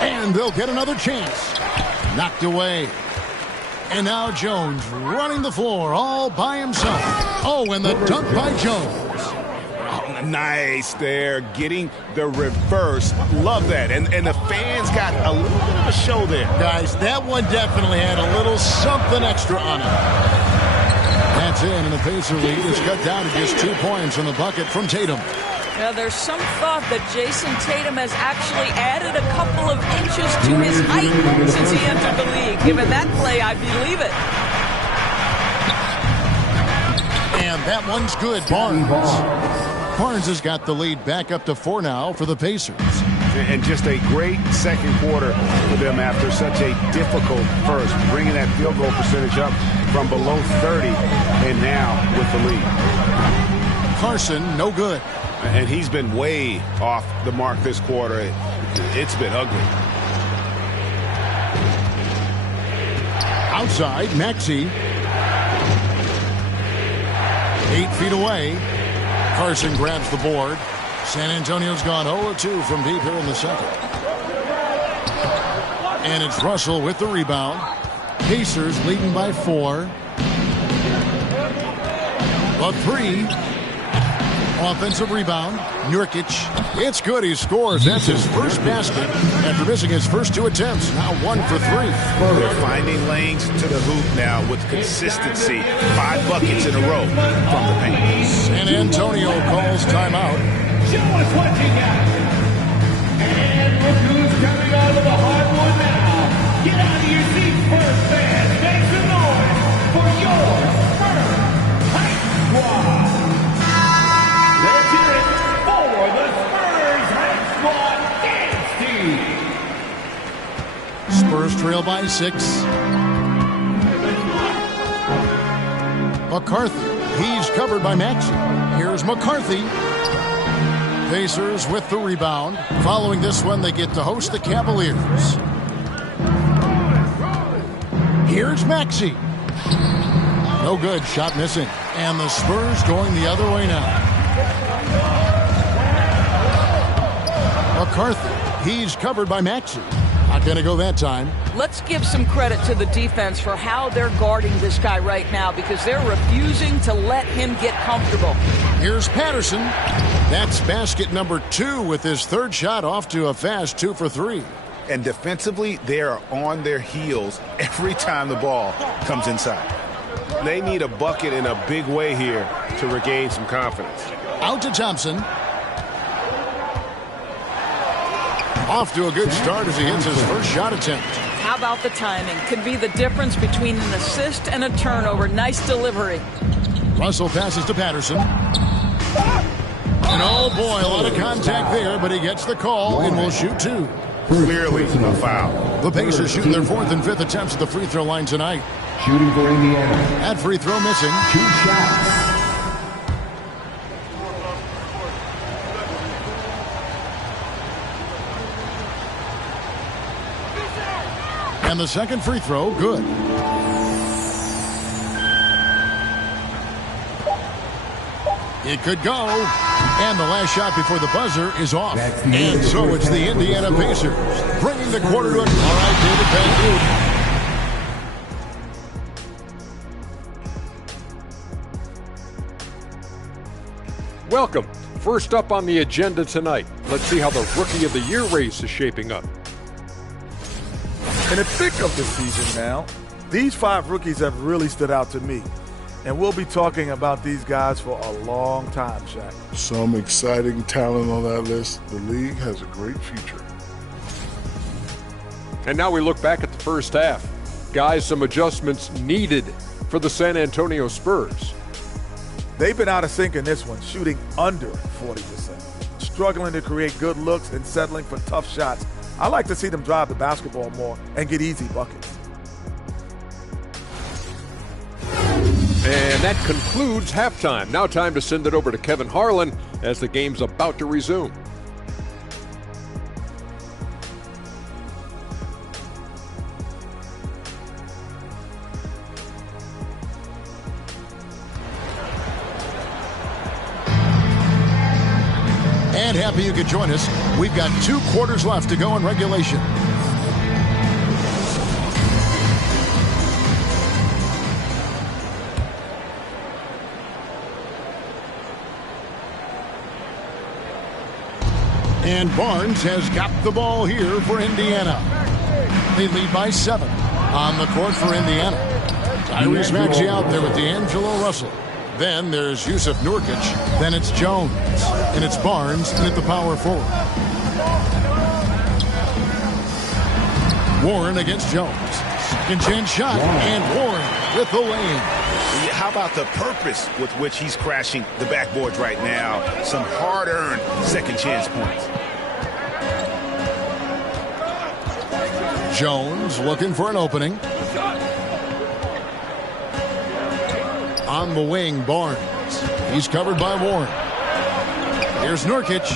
And they'll get another chance. Knocked away. And now Jones running the floor all by himself. Oh, and the dunk by Jones. Nice there, getting the reverse. Love that. And the fans got a little bit of a show there. Guys, that one definitely had a little something extra on it. That's in, and the Pacer lead is cut down to just 2 points in the bucket from Tatum. Now, there's some thought that Jason Tatum has actually added a couple of inches to his height since he entered the league. Given that play, I believe it. And that one's good. Barnes has got the lead back up to 4 now for the Pacers. And just a great second quarter for them after such a difficult first. Bringing that field goal percentage up from below 30 and now with the lead. Carson, no good. And he's been way off the mark this quarter. It's been ugly. Outside, Maxey. 8 feet away. Carson grabs the board. San Antonio's gone 0-2 from deep here in the second. And it's Russell with the rebound. Pacers leading by 4. A 3. Offensive rebound. Nurkic. It's good. He scores. That's his first basket after missing his first 2 attempts. Now 1 for 3. They're finding lanes to the hoop now with consistency. 5 buckets in a row from the paint. San Antonio calls timeout. Show us what you got. And look who's coming out of the hardwood now. Get out of your seats first, fans. Make some noise for your Spurs Hype Squad. Let's hear it for the Spurs Hype Squad dance team. Spurs trail by 6. McCarthy. He's covered by Maxey. Here's McCarthy. Pacers with the rebound. Following this one, they get to host the Cavaliers. Here's Maxey. No good. Shot missing. And the Spurs going the other way now. McCarthy. He's covered by Maxey. Not going to go that time. Let's give some credit to the defense for how they're guarding this guy right now because they're refusing to let him get comfortable. Here's Patterson. That's basket number 2 with his 3rd shot off to a fast 2 for 3. And defensively, they are on their heels every time the ball comes inside. They need a bucket in a big way here to regain some confidence. Out to Thompson. Off to a good start as he hits his first shot attempt. How about the timing? Could be the difference between an assist and a turnover. Nice delivery. Russell passes to Patterson. And oh boy, a lot of contact there, but he gets the call and will shoot 2. Clearly a foul. The Pacers shooting their 4th and 5th attempts at the free throw line tonight. Shooting for Indiana. That free throw missing. 2 shots. And the second free throw, good. It could go. And the last shot before the buzzer is off. And so it's the Indiana Pacers bringing the quarter to a... All right, David Van Buren. Welcome. First up on the agenda tonight, let's see how the Rookie of the Year race is shaping up. In the thick of the season now, these 5 rookies have really stood out to me. And we'll be talking about these guys for a long time, Shaq. Some exciting talent on that list. The league has a great future. And now we look back at the first half. Guys, some adjustments needed for the San Antonio Spurs. They've been out of sync in this one, shooting under 40%. Struggling to create good looks and settling for tough shots. I like to see them drive the basketball more and get easy buckets. And that concludes halftime. Now time to send it over to Kevin Harlan as the game's about to resume. And happy you could join us. We've got 2 quarters left to go in regulation. And Barnes has got the ball here for Indiana. They lead by 7 on the court for Indiana. Tyrese Maxey out there with D'Angelo Russell. Then there's Jusuf Nurkic. Then it's Jones. And it's Barnes at the power forward. Warren against Jones. Second chance shot. And Warren with the lane. How about the purpose with which he's crashing the backboards right now? Some hard-earned second chance points. Jones looking for an opening. On the wing, Barnes. He's covered by Warren. Here's Nurkic.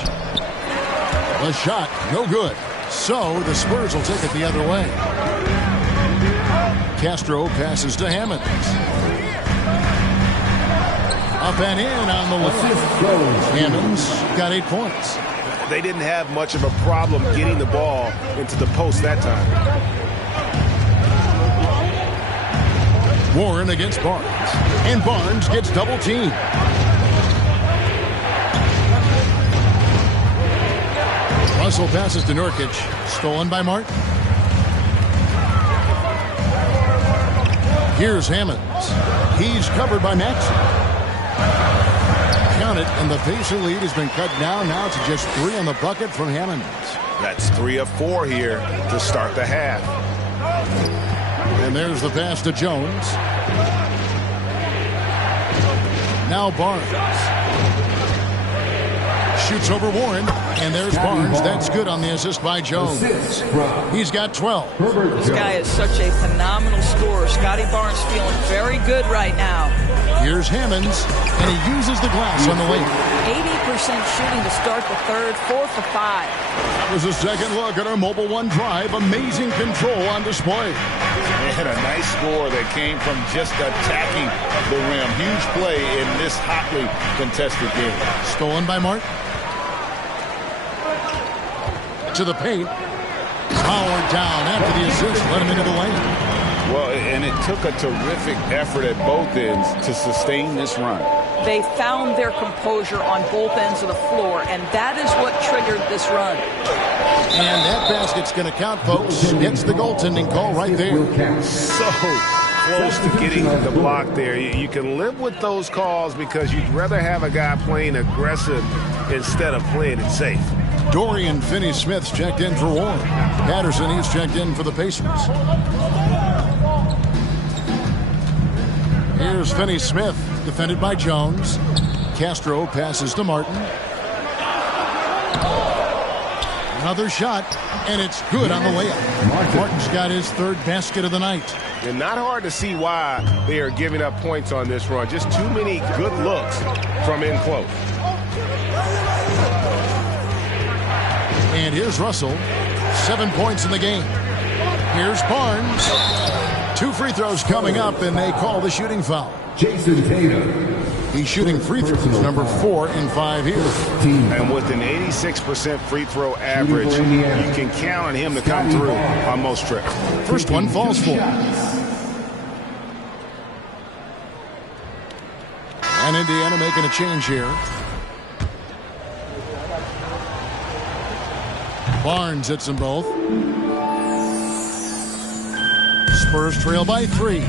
The shot, no good. So the Spurs will take it the other way. Castro passes to Hammonds. Up and in on the left. Hammonds got 8 points. They didn't have much of a problem getting the ball into the post that time. Warren against Barnes. And Barnes gets double teamed. Russell passes to Nurkic. Stolen by Martin. Here's Hammonds. He's covered by Maxey. Count it, and the Pacer lead has been cut down now to just 3 on the bucket from Hammonds. That's 3 of 4 here to start the half. And there's the pass to Jones. Now Barnes. Shoots over Warren. And there's Barnes. That's good on the assist by Jones. He's got 12. This guy is such a phenomenal scorer. Scotty Barnes feeling very good right now. Here's Hammonds. And he uses the glass on the lane. 80% shooting to start the third. 4 for 5. That was a second look at our Mobile One drive. Amazing control on display. They had a nice score that came from just attacking the rim. Huge play in this hotly contested game. Stolen by Martin. To the paint. Powered down after the assist. Let him into the lane. Well, and it took a terrific effort at both ends to sustain this run. They found their composure on both ends of the floor, and that is what triggered this run. And that basket's going to count, folks. It's the goaltending call right there. So close to getting the block there. You can live with those calls because you'd rather have a guy playing aggressive instead of playing it safe. Dorian Finney-Smith's checked in for Warren. Patterson, he's checked in for the Pacers. Here's Finney-Smith, defended by Jones. Castro passes to Martin. Another shot, and it's good on the layup. Martin's got his 3rd basket of the night. And not hard to see why they are giving up points on this run. Just too many good looks from in close. And here's Russell. 7 points in the game. Here's Barnes. 2 free throws coming up, and they call the shooting foul. Jason Tatum. He's shooting free throws, number 4 in 5 here. And with an 86% free throw average, you can count on him to come through on most trips. First one falls for. And Indiana making a change here. Barnes hits them both. Spurs trail by 3.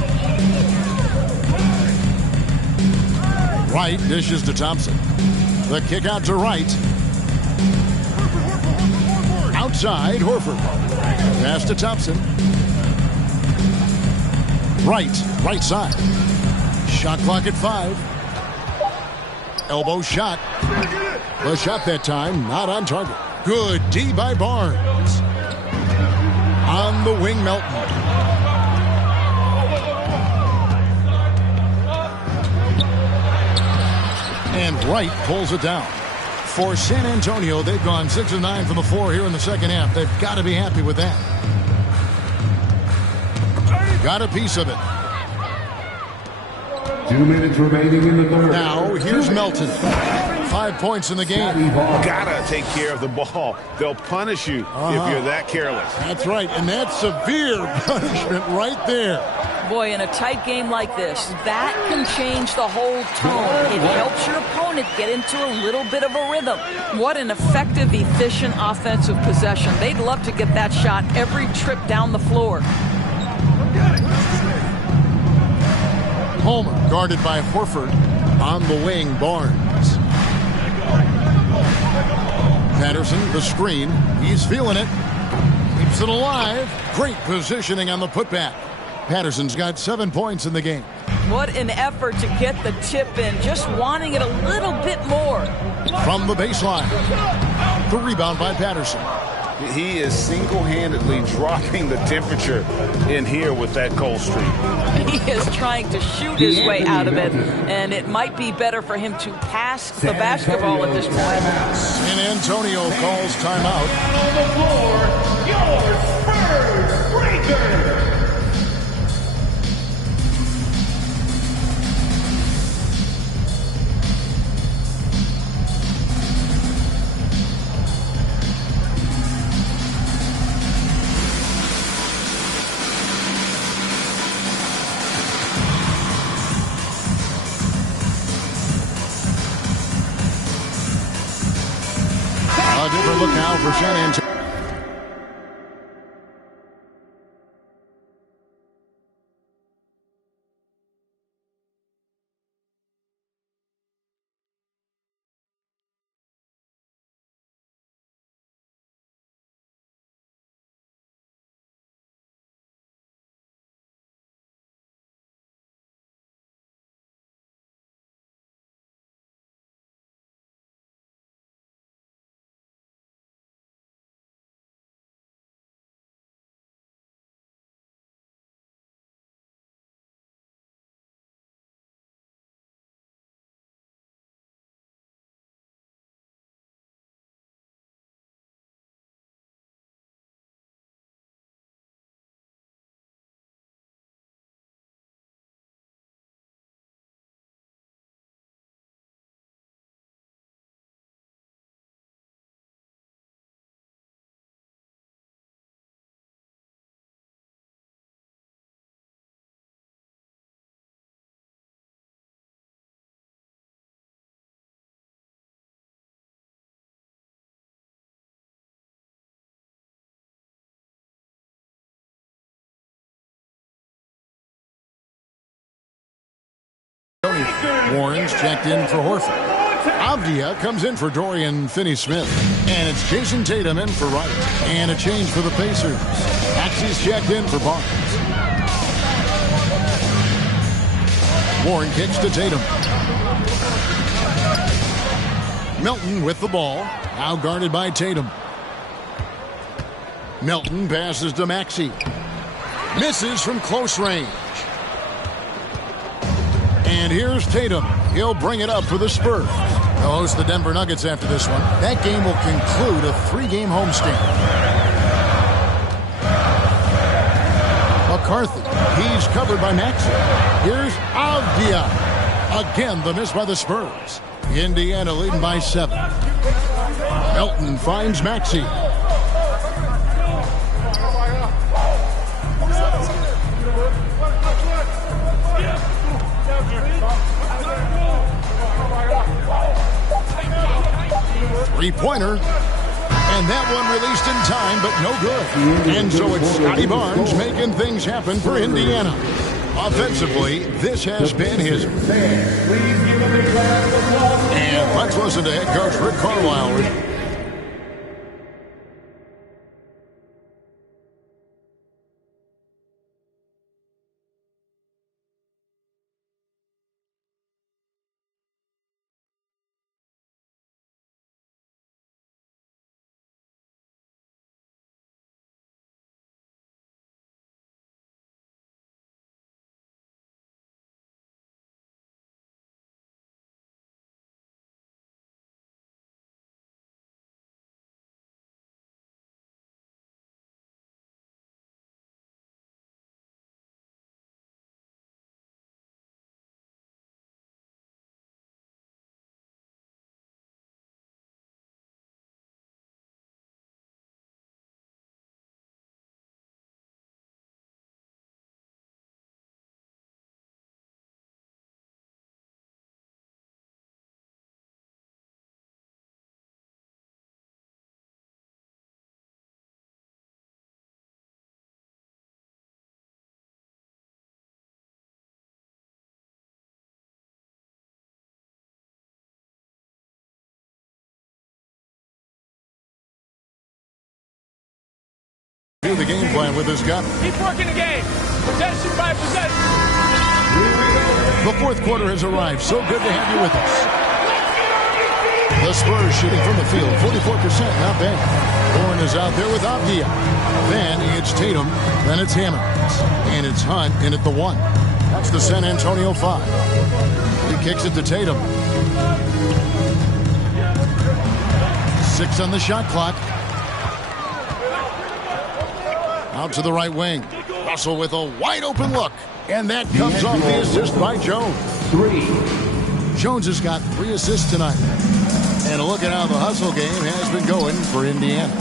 Wright dishes to Thompson. The kick out to Wright. Outside, Horford. Pass to Thompson. Right side. Shot clock at 5. Elbow shot. The shot that time, not on target. Good D by Barnes. On the wing, Melton. And Wright pulls it down. For San Antonio, they've gone 6 of 9 from the floor here in the second half. They've got to be happy with that. Got a piece of it. 2 minutes remaining in the third. Now, here's Melton. 5 points in the game. Gotta take care of the ball. They'll punish you if you're that careless. That's right, and that's severe punishment right there. Boy, in a tight game like this, that can change the whole tone. It helps your opponent get into a little bit of a rhythm. What an effective, efficient offensive possession. They'd love to get that shot every trip down the floor. Homer guarded by Horford. On the wing, Barnes. Patterson, the screen. He's feeling it. Keeps it alive. Great positioning on the putback. Patterson's got 7 points in the game. What an effort to get the tip in. Just wanting it a little bit more. From the baseline. The rebound by Patterson. He is single-handedly dropping the temperature in here with that cold streak. He is trying to shoot his way out of it, and it might be better for him to pass the basketball at this point. San Antonio calls timeout. On the floor, your Spurs Breaker. A different look now for San Antonio. Warren's checked in for Horford. Avdia comes in for Dorian Finney-Smith. And it's Jason Tatum in for Wright. And a change for the Pacers. Maxey's checked in for Barnes. Warren kicks to Tatum. Melton with the ball. Now guarded by Tatum. Melton passes to Maxey. Misses from close range. And here's Tatum. He'll bring it up for the Spurs. They'll host the Denver Nuggets after this one. That game will conclude a 3-game homestand. McCarthy. He's covered by Maxey. Here's Avdia. Again, the miss by the Spurs. Indiana leading by 7. Melton finds Maxey. Three-pointer. And that one released in time, but no good. And so it's Scotty Barnes making things happen for Indiana. Offensively, this has been his. And let's listen to head coach Rick Carlisle. review the game plan with this guy. Keep working the game. Possession by possession. The fourth quarter has arrived. So good to have you with us. The Spurs shooting from the field, 44%, not bad. Bourne is out there with Avdia. Then it's Tatum, then it's Hammonds. And it's Hunt in at the 1. That's the San Antonio 5. He kicks it to Tatum. 6 on the shot clock. Out to the right wing. Russell with a wide open look. And that comes off the assist by Jones. 3. Jones has got 3 assists tonight. And look at how the hustle game has been going for Indiana.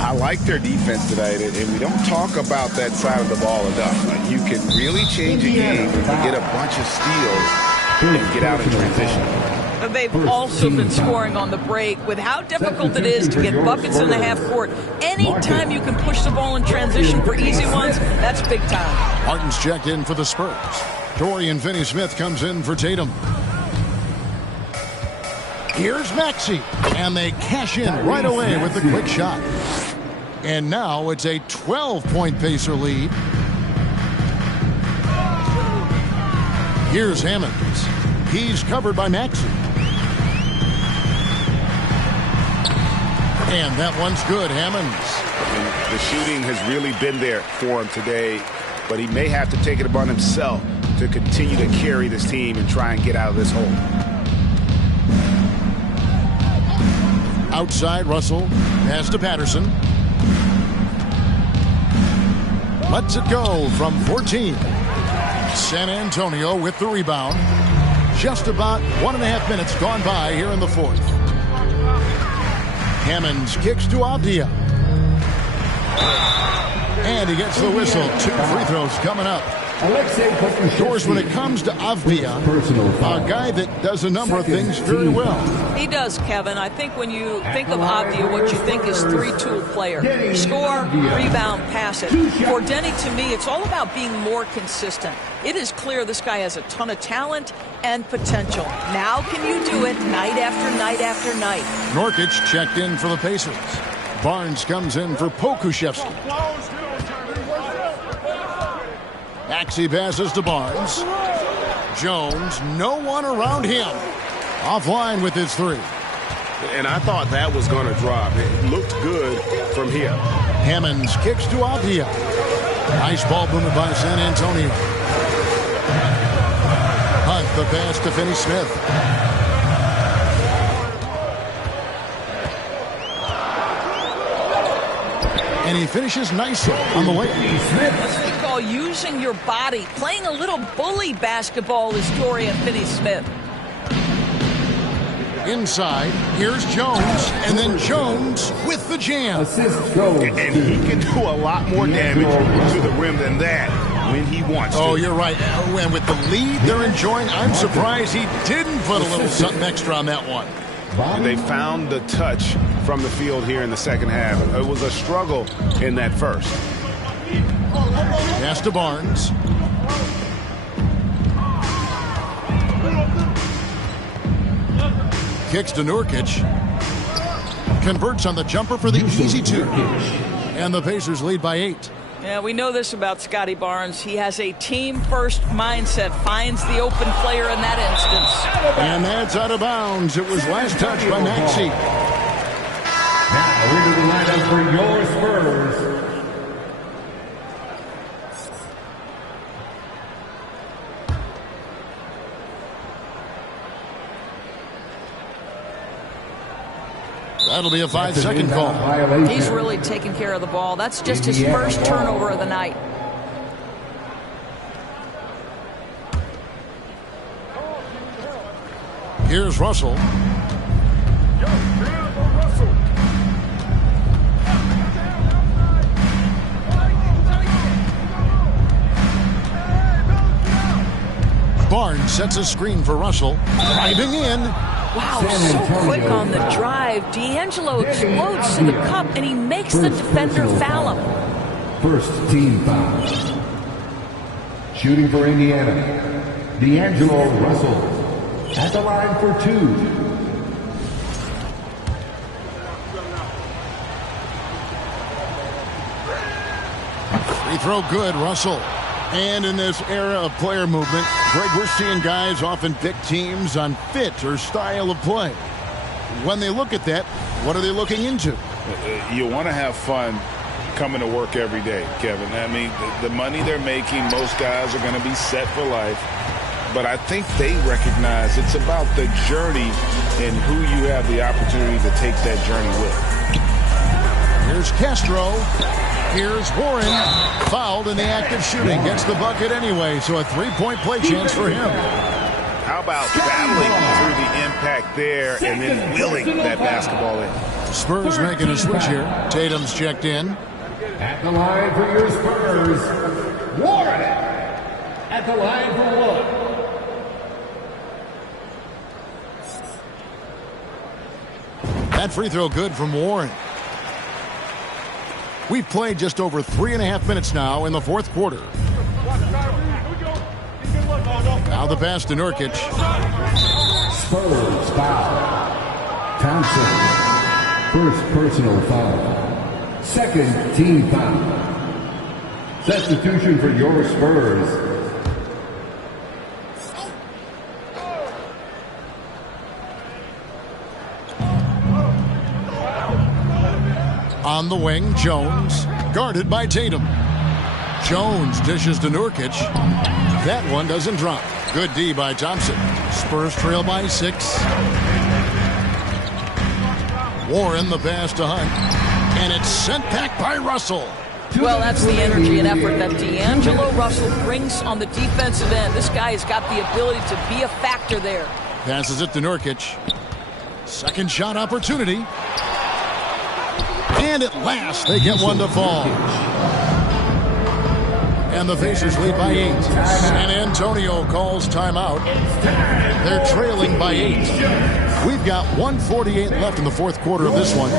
I like their defense tonight, and we don't talk about that side of the ball enough. Like, you can really change a game if you get a bunch of steals and get out in transition. But they've also been scoring on the break. With how difficult it is to get buckets in the half court, anytime you can push the ball in transition for easy ones, that's big time. Martin's checked in for the Spurs. Dorian Finney-Smith comes in for Tatum. Here's Maxey, and they cash in right away with the quick shot. And now it's a 12-point Pacer lead. Here's Hammonds. He's covered by Maxey. And that one's good, Hammonds. And the shooting has really been there for him today, but he may have to take it upon himself to continue to carry this team and try and get out of this hole. Outside, Russell. Pass to Patterson. Lets it go from 14. San Antonio with the rebound. Just about 1.5 minutes gone by here in the fourth. Hammonds kicks to Avdia. And he gets the whistle. 2 free throws coming up. Of course, when it comes to Avdia, a guy that does a number of things very well. He does, Kevin. I think when you think of Avdia, what you think is 3-tool player. Score, rebound, pass it. For Denny, to me, it's all about being more consistent. It is clear this guy has a ton of talent and potential. Now can you do it night after night after night? Nurkic checked in for the Pacers. Barnes comes in for Pokuševski. Maxey passes to Barnes. Jones, no one around him. Offline with his 3. And I thought that was going to drop. It looked good from here. Hammonds kicks to Avdia. Nice ball movement by San Antonio. Hunt the pass to Finney-Smith. And he finishes nicely on the way. That's what you call using your body. Playing a little bully basketball is Dorian Finney-Smith. Inside, here's Jones, and then Jones with the jam. And he can do a lot more damage to the rim than that when he wants to. Oh, you're right. And with the lead they're enjoying, I'm surprised he didn't put a little something extra on that one. And they found the touch from the field here in the second half. It was a struggle in that first. Pass to Barnes. Kicks to Nurkic. Converts on the jumper for the easy 2. And the Pacers lead by 8. Yeah, we know this about Scotty Barnes. He has a team-first mindset, finds the open player in that instance. And that's out of bounds. It was last touch by Maxey. Now into the lineup for your Spurs. That'll be a 5-second call. He's really taking care of the ball. That's just his first turnover of the night. Here's Russell. Barnes sets a screen for Russell. Driving in. Wow, so quick on the drive. D'Angelo explodes to the cup, and he makes the defender foul him. First team foul. Shooting for Indiana, D'Angelo Russell at the line for 2. Free throw good, Russell. And in this era of player movement, Greg, we're seeing guys often pick teams on fit or style of play. When they look at that, what are they looking into? You want to have fun coming to work every day, Kevin. I mean, the money they're making, most guys are going to be set for life. But I think they recognize it's about the journey and who you have the opportunity to take that journey with. Here's Castro. Here's Warren. Fouled in the act of shooting. Gets the bucket anyway, so a three-point play chance for him. How about battling through the impact there and then willing that basketball in? Spurs making a switch here. Tatum's checked in. At the line for your Spurs, Warren. At the line for one. That free throw good from Warren. We've played just over 3.5 minutes now in the fourth quarter. Now the pass to Nurkic. Spurs foul. Thompson. First personal foul. Second team foul. Substitution for your Spurs. On the wing, Jones, guarded by Tatum. Jones dishes to Nurkic. That one doesn't drop. Good D by Thompson. Spurs trail by 6. Warren the pass to Hunt. And it's sent back by Russell. Well, that's the energy and effort that D'Angelo Russell brings on the defensive end. This guy has got the ability to be a factor there. Passes it to Nurkic. Second shot opportunity. And at last, they get one to fall. And the Pacers lead by 8. San Antonio calls timeout. They're trailing by 8. We've got 1:48 left in the fourth quarter of this one.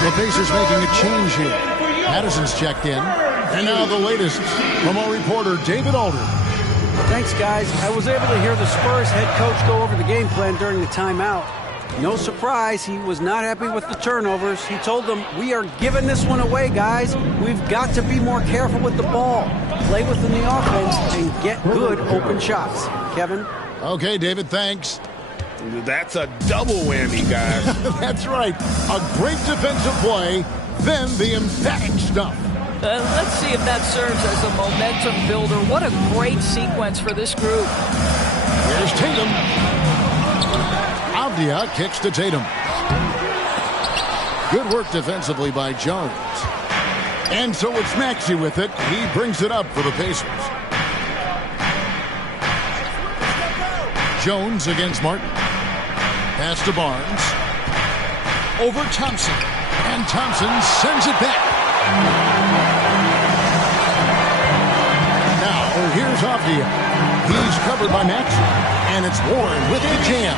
The Pacers making a change here. Madison's checked in. And now the latest from our reporter, David Alder. Thanks, guys. I was able to hear the Spurs head coach go over the game plan during the timeout. No surprise, he was not happy with the turnovers. He told them, we are giving this one away, guys. We've got to be more careful with the ball. Play within the offense and get good open shots. Kevin? Okay, David, thanks. That's a double whammy, guys. That's right. A great defensive play, then the emphatic stuff. Let's see if that serves as a momentum builder. What a great sequence for this group. Here's Tatum. Avdia kicks to Tatum. Good work defensively by Jones. And so it's Maxey with it. He brings it up for the Pacers. Jones against Martin. Pass to Barnes. Over Thompson. And Thompson sends it back. Now, here's Avdia. He's covered by Maxey. And it's Warren with the jam.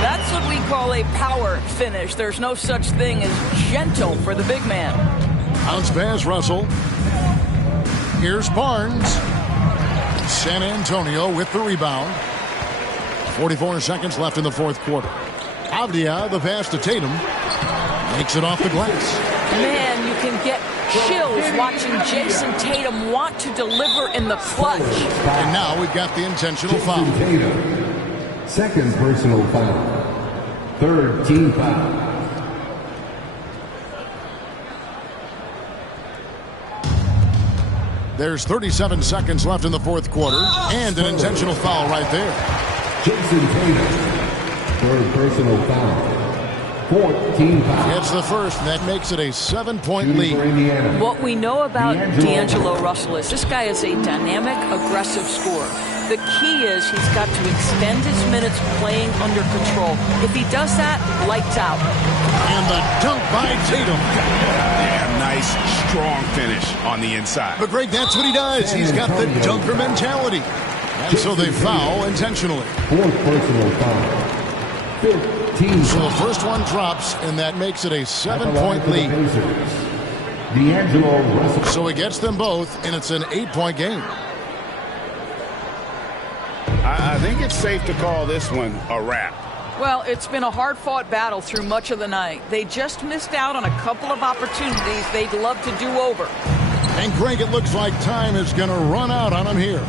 That's what we call a power finish. There's no such thing as gentle for the big man. Bounce pass, Russell. Here's Barnes. San Antonio with the rebound. 44 seconds left in the fourth quarter. Avdia, the pass to Tatum. Makes it off the glass. Man, you can get chills watching Jason Tatum want to deliver in the clutch. And now we've got the intentional foul. Tatum. Second personal foul. Third team foul. There's 37 seconds left in the fourth quarter. And an intentional foul right there. Jason Tatum. Third personal foul. 14-5. Gets the first, and that makes it a 7-point lead. What we know about D'Angelo Russell is this guy is a dynamic, aggressive scorer. The key is he's got to extend his minutes playing under control. If he does that, lights out. And the dunk by Tatum. Yeah, nice, strong finish on the inside. But Greg, that's what he does. He's got the dunker mentality. And so they foul intentionally. Fourth personal foul. 15. So the first one drops, and that makes it a 7-point lead. D'Angelo Russell. So he gets them both, and it's an 8-point game. I think it's safe to call this one a wrap. Well, it's been a hard-fought battle through much of the night. They just missed out on a couple of opportunities they'd love to do over. And Greg, it looks like time is going to run out on them here.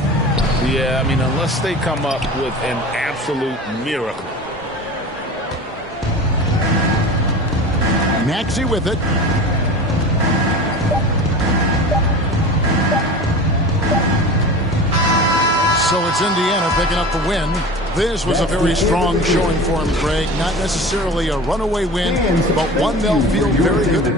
Yeah, I mean, unless they come up with an absolute miracle. Maxey with it. So it's Indiana picking up the win. This was a very strong showing for him, Greg. Not necessarily a runaway win, but one they'll feel very good.